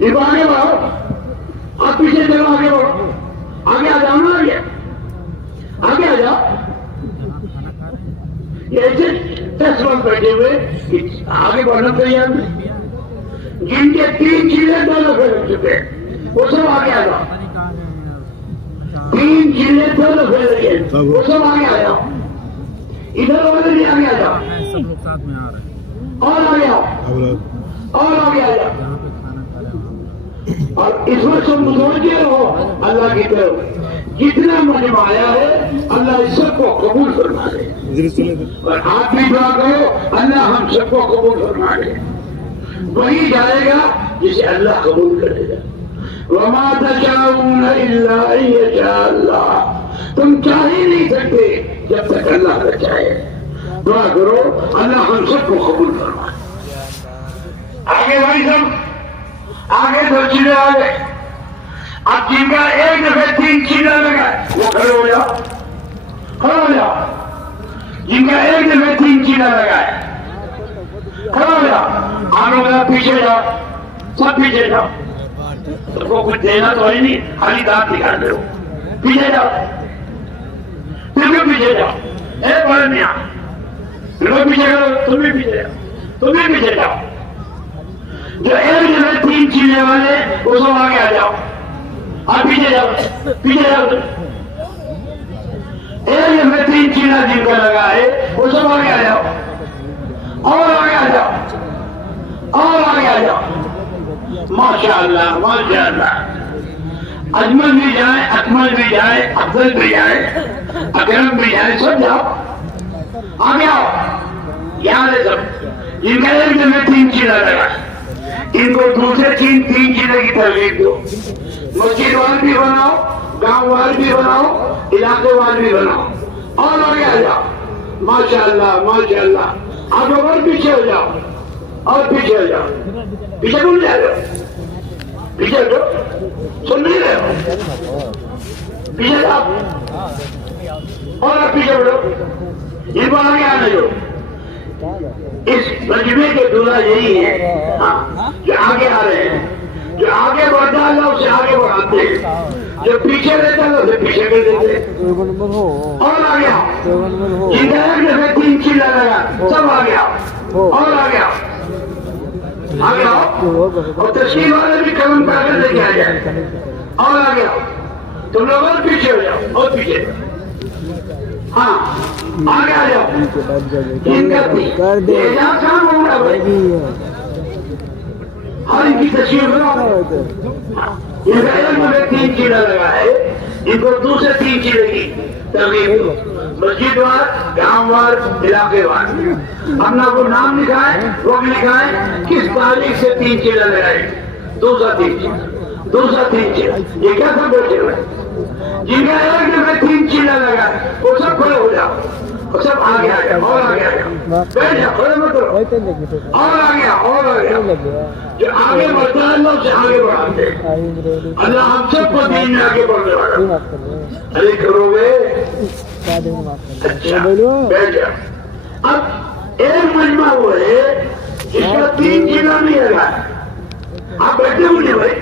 ان کو آگے بڑھاؤ. آپ پیچھے چلو، آگے بڑھو، آگے آ جاؤ نا، آگے آ جاؤ. ایسے 10 لوگ بیٹھے ہوئے آگے بڑھنا تیار نہیں. جن کے 3 چیلے 2 دفعے لگ چکے وہ سب آگے آ جاؤ. 3 چیلے 2 دفعے لگے وہ سب آگے آ جاؤ. ادھر والے بھی آگے آ جاؤ. سب لوگ ساتھ میں آ رہے ہیں. اور آگے آؤ. اور آگے آ جاؤ. جہاں پہ کھانا کھا رہے ہیں اور اس میں سب متوجہ رہو اللہ کی طرف. جتنا مجمع آیا ہے اللہ اس سب کو قبول فرما لے. اور آپ بھی دعا کرو اللہ ہم سب کو قبول فرما لے. وہی جائے گا جسے اللہ قبول کرے گا. وما تشاءون الا ان يشاء اللہ. تم چاہ ہی نہیں سکتے جب تک اللہ نہ چاہے. دعا کرو اللہ ہم سب کو قبول فرما لے. آگے بھائی سب آگے 2 چیزیں آ گئے. اب جن کا ایک دفعہ 3 چیزیں لگا وہ کھڑے ہو جاؤ. کھڑے ہو جاؤ. جن کا ایک دفعہ 3 چیزیں لگائے کھڑے ہو جاؤ. آگے بڑھا پیچھے جاؤ. سب پیچھے جاؤ. سب کو کچھ دینا تو ہے نہیں خالی دانت دکھا دے. پیچھے جاؤ. پھر پیچھے جاؤ. اے بڑے میاں لوگ پیچھے کرو. تم بھی پیچھے جاؤ. تم بھی پیچھے جاؤ. جو ایک جگہ 3 چیزیں والے وہ سب آگے آ جاؤ. آپ پیچھے جاؤ. پیچھے جاؤ. ایک جگہ 3 چیزیں جن کا لگا ہے وہ سب آگے آ جاؤ. اور آگے آ جاؤ. اور آگے آ جاؤ. ماشاء اللہ ماشاء اللہ. اجمل بھی جائے اکمل بھی جائے افضل بھی جائے اکرم بھی جائے سب جاؤ. آگے آؤ. یہاں سے سب جن کا ایک جگہ 3 چیزیں لگا ان کو دوسرے 3 چیزیں کی ترغیب دو. مسجد وال بھی بناؤ. گاؤں وال بھی بناؤ. علاقے وال بھی بناؤ. اور آگے آ جاؤ. ماشاء اللہ ماشاء اللہ. آپ لوگ اور پیچھے ہو جاؤ. اور پیچھے ہو جاؤ. پیچھے کون جا رہے ہو؟ پیچھے ہٹو. سن نہیں رہے ہو؟ پیچھے جاؤ. اور آپ پیچھے بڑھو. ان کو آگے آنے دو. اس مجمع کے دولہ یہی ہے جو آگے آ رہے ہیں. جو آگے بڑھتا اللہ اسے آگے بڑھاتے ہیں. جو پیچھے رہتا ہے اسے پیچھے کر دیتے. اور آ گیا. جن کا ایک دفعہ 3 چیزیں لگا سب آ گیا. اور آ گیا. آ گیا. اور تشکیل والے بھی قلم کاغذ لے کے آ جائے. اور آ گیا. تم لوگ اور پیچھے ہو جاؤ. اور پیچھے. ہاں آگے آ جاؤ. ان کا کام ہوگا بھائی. ہر ان کی تصویر بناؤ. یہ پہلے 3 چیزیں لگا ہے ان کو دوسرے 3 چیزیں کی ترغیب دو. مسجد وار گاؤں وار علاقے وار. اپنا کو نام لکھائے وقت لکھائے کس تاریخ سے 3 چیزیں لگائی. دوسرا 3 چیز. دوسرا 3 چیز. یہ کیا سب بیٹھے ہوئے جن کا ایک جگہ 3 چیزیں لگا وہ سب کھڑے ہو جاؤ. اور سب آگے آ جاؤ. اور آگے آ جاؤ. بیٹھ جاؤ. کھڑے مت کرو. اور آ گیا. اور آ گیا. جو آگے بڑھتا ہے اللہ اسے آگے بڑھاتے ہیں. اللہ ہم سب کو دین میں آگے بڑھنے والا. ارے کرو گے. اچھا بیٹھ جاؤ. اب ایک مجمع وہ ہے جس کا 3 چیزیں نہیں لگا. آپ بیٹھے ہوئے بھائی.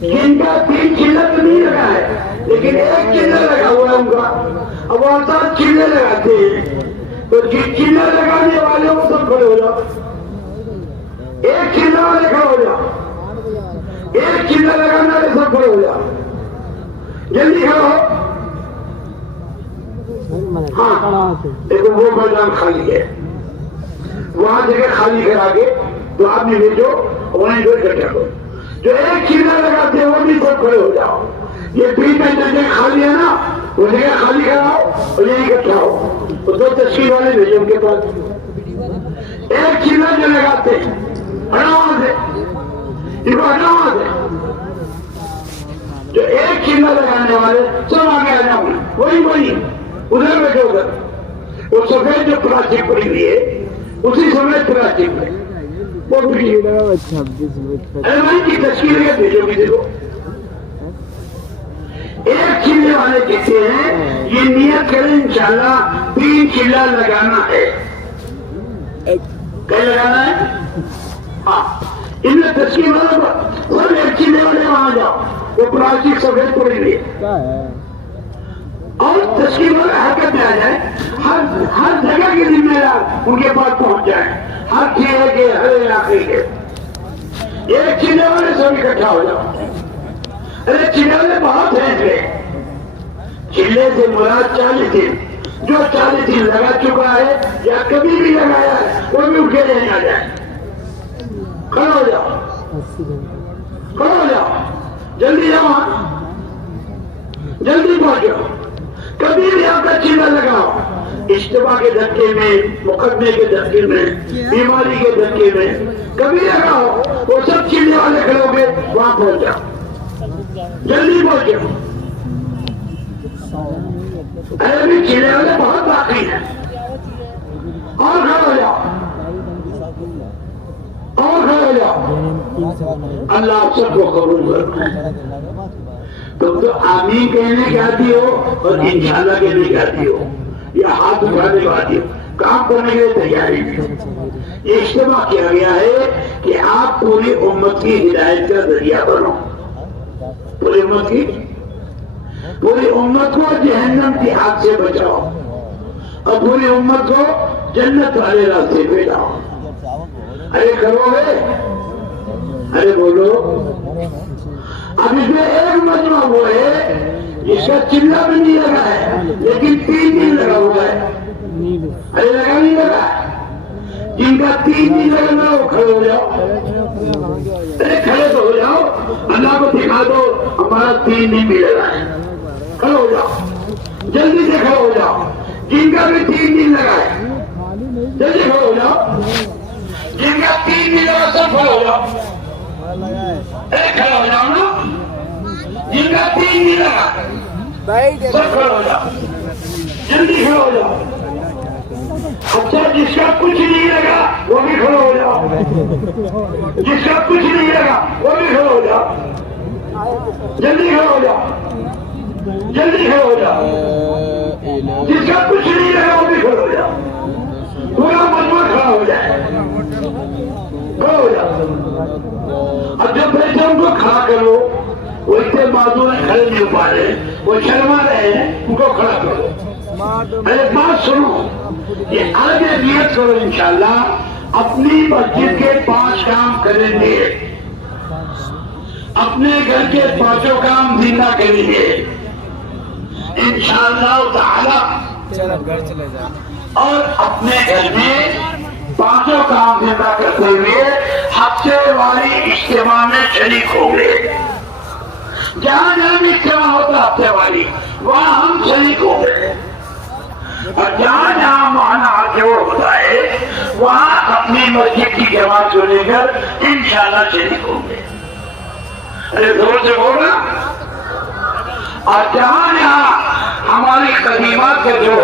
جن کا 3 چیزیں تو نہیں لگا ہے لیکن ایک چیزیں لگا ہوا ہے ان کا. اب وہ 7 چیزیں لگاتے ہیں تو جن چیزیں لگانے والے وہ سب کھڑے ہو جاؤ. ایک چیزیں والے کھڑے ہو جاؤ. ایک چیزیں لگانے والے سب کھڑے ہو جاؤ. جلدی کھڑے ہو. ہاں دیکھو وہ میدان خالی ہے. وہاں جگہ خالی کرا کے تو آدمی بھیجو وہیں جو اکٹھا کرو. جو ایک چیزیں لگاتے ہیں وہ بھی سب کھڑے ہو جاؤ. یہ بیچ میں جگہ خالی ہے نا وہ جگہ خالی کراؤ اور یہیں اکٹھا ہو. تو 2 تشکیل والے بھیجو ان کے پاس. ایک چیزیں جو لگاتے ہیں ہٹاؤ سے ان کو ہٹاؤ سے. جو ایک چیزیں لگانے والے سب آگے آ جاؤ. وہی ادھر بیٹھو. ادھر وہ سفید جو پلاسٹک پڑی ہوئی ہے اسی سمے پلاسٹک میں وہ کی تصویر ہے. بھیجو بھی دیکھو. ایک چیلے والے کہتے ہیں یہ نیت کریں انشاءاللہ 3 چیلا لگانا ہے. کیا لگانا ہے؟ ہاں ان میں تصویر والا سب ایک چیلے والے وہاں جاؤ. وہ پلاسٹک سفید پڑی ہوئی ہے. اور تشکیل والے حرکت میں آ جائیں، ہر جگہ کے ذمہ دار ان کے پاس پہنچ جائیں، ہر چیزے کے، ہر علاقے کے۔ ایک چیزے والے سب اکٹھا ہو جاؤ۔ ارے چیزے والے بہت ہیں تھے، چلے سے مراد 40 دن، جو 40 دن لگا چکا ہے یا کبھی بھی لگایا ہے وہ بھی اٹھ کے نہیں آ جائے۔ کھڑے ہو جاؤ، کھڑے ہو جاؤ، جلدی جاؤ، جلدی پہنچو۔ کبھی بھی آپ کا چیلا لگاؤ، اجتماع کے دھکے میں، مقدمے کے دھکے میں، بیماری کے دھکے میں کبھی لگاؤ، وہ سب چیلے والے کھڑے ہو گئے، وہاں پہنچ جاؤ، جلدی پہنچو۔ ابھی چیلے والے بہت باقی ہیں، اور کھڑے ہو جاؤ، اور کھڑے ہو جاؤ۔ اللہ آپ سب کو قبول کرے۔ تم تو آمین کہنے کے آتی ہو اور انشاءاللہ کہنے کے آتی ہو، یا ہاتھ اٹھانے کے آتی ہو، کام کرنے کے لیے تیاری نہیں۔ یہ اجتماع کیا گیا ہے کہ آپ پوری امت کی ہدایت کا ذریعہ بنو، پوری امت کو جہنم کی آگ سے بچاؤ اور پوری امت کو جنت والے راستے پہ لاؤ۔ ارے کرو گے؟ ارے بولو۔ اب اس میں ایک مجمع وہ ہے جس کا چلا بھی نہیں لگا ہے لیکن 3 دن لگا ہوا ہے۔ ارے لگا نہیں لگا، جن کا 3 دن لگا وہ کھڑے ہو جاؤ۔ ارے کھڑے تو ہو جاؤ، اللہ کو دکھا دو ہمارا 3 دن بھی لگا ہے۔ کھڑے ہو جاؤ، جلدی سے کھڑے ہو جاؤ، جن کا بھی 3 دن لگا ہے جلدی کھڑے ہو جاؤ، جن کا 3 دن لگا سب کھڑے ہو جاؤ۔ کھڑے ہو جاؤ نا، جن کا 3 دن لگا سب کھڑے ہو جاؤ، جلدی کھڑے ہو جاؤ۔ اچھا جس کا کچھ نہیں لگا وہ بھی کھڑے ہو جاؤ، جس کا کچھ نہیں لگا وہ بھی کھڑے ہو جاؤ، جلدی کھڑے ہو جاؤ، جلدی کھڑے ہو جاؤ۔ جس کا کچھ نہیں لگا وہ بھی کھڑے ہو جاؤ، پورا مجمع کھڑا ہو جائے، کھڑے ہو جاؤ۔ اب جب بیٹھے ان کو کھڑا کرو، وہ اتنے معذور ہیں کھڑے نہیں ہو پا رہے، وہ شرما رہے ہیں، ان کو کھڑا کرو۔ ارے بات سنو، یہ آگے نیت کرو انشاءاللہ اپنی مسجد کے 5 کام کریں گے، اپنے گھر کے 5 کام زندہ کریں گے انشاءاللہ تعالی، اور اپنے گھر میں 5 کام زندہ کرتے ہوئے ہفتے والی اجتماع میں شریک ہوں گے۔ جہاں جہاں بھی اجتماع ہوتا ہفتے والی وہاں ہم شریک ہوں گے، اور جہاں جہاں مانا جوڑ ہوتا ہے وہاں اپنی مسجد کی جماعت کو لے کر انشاءاللہ شریک ہوں گے۔ ارے زور سے بولنا۔ اور جہاں جہاں ہماری قدیمات کا جو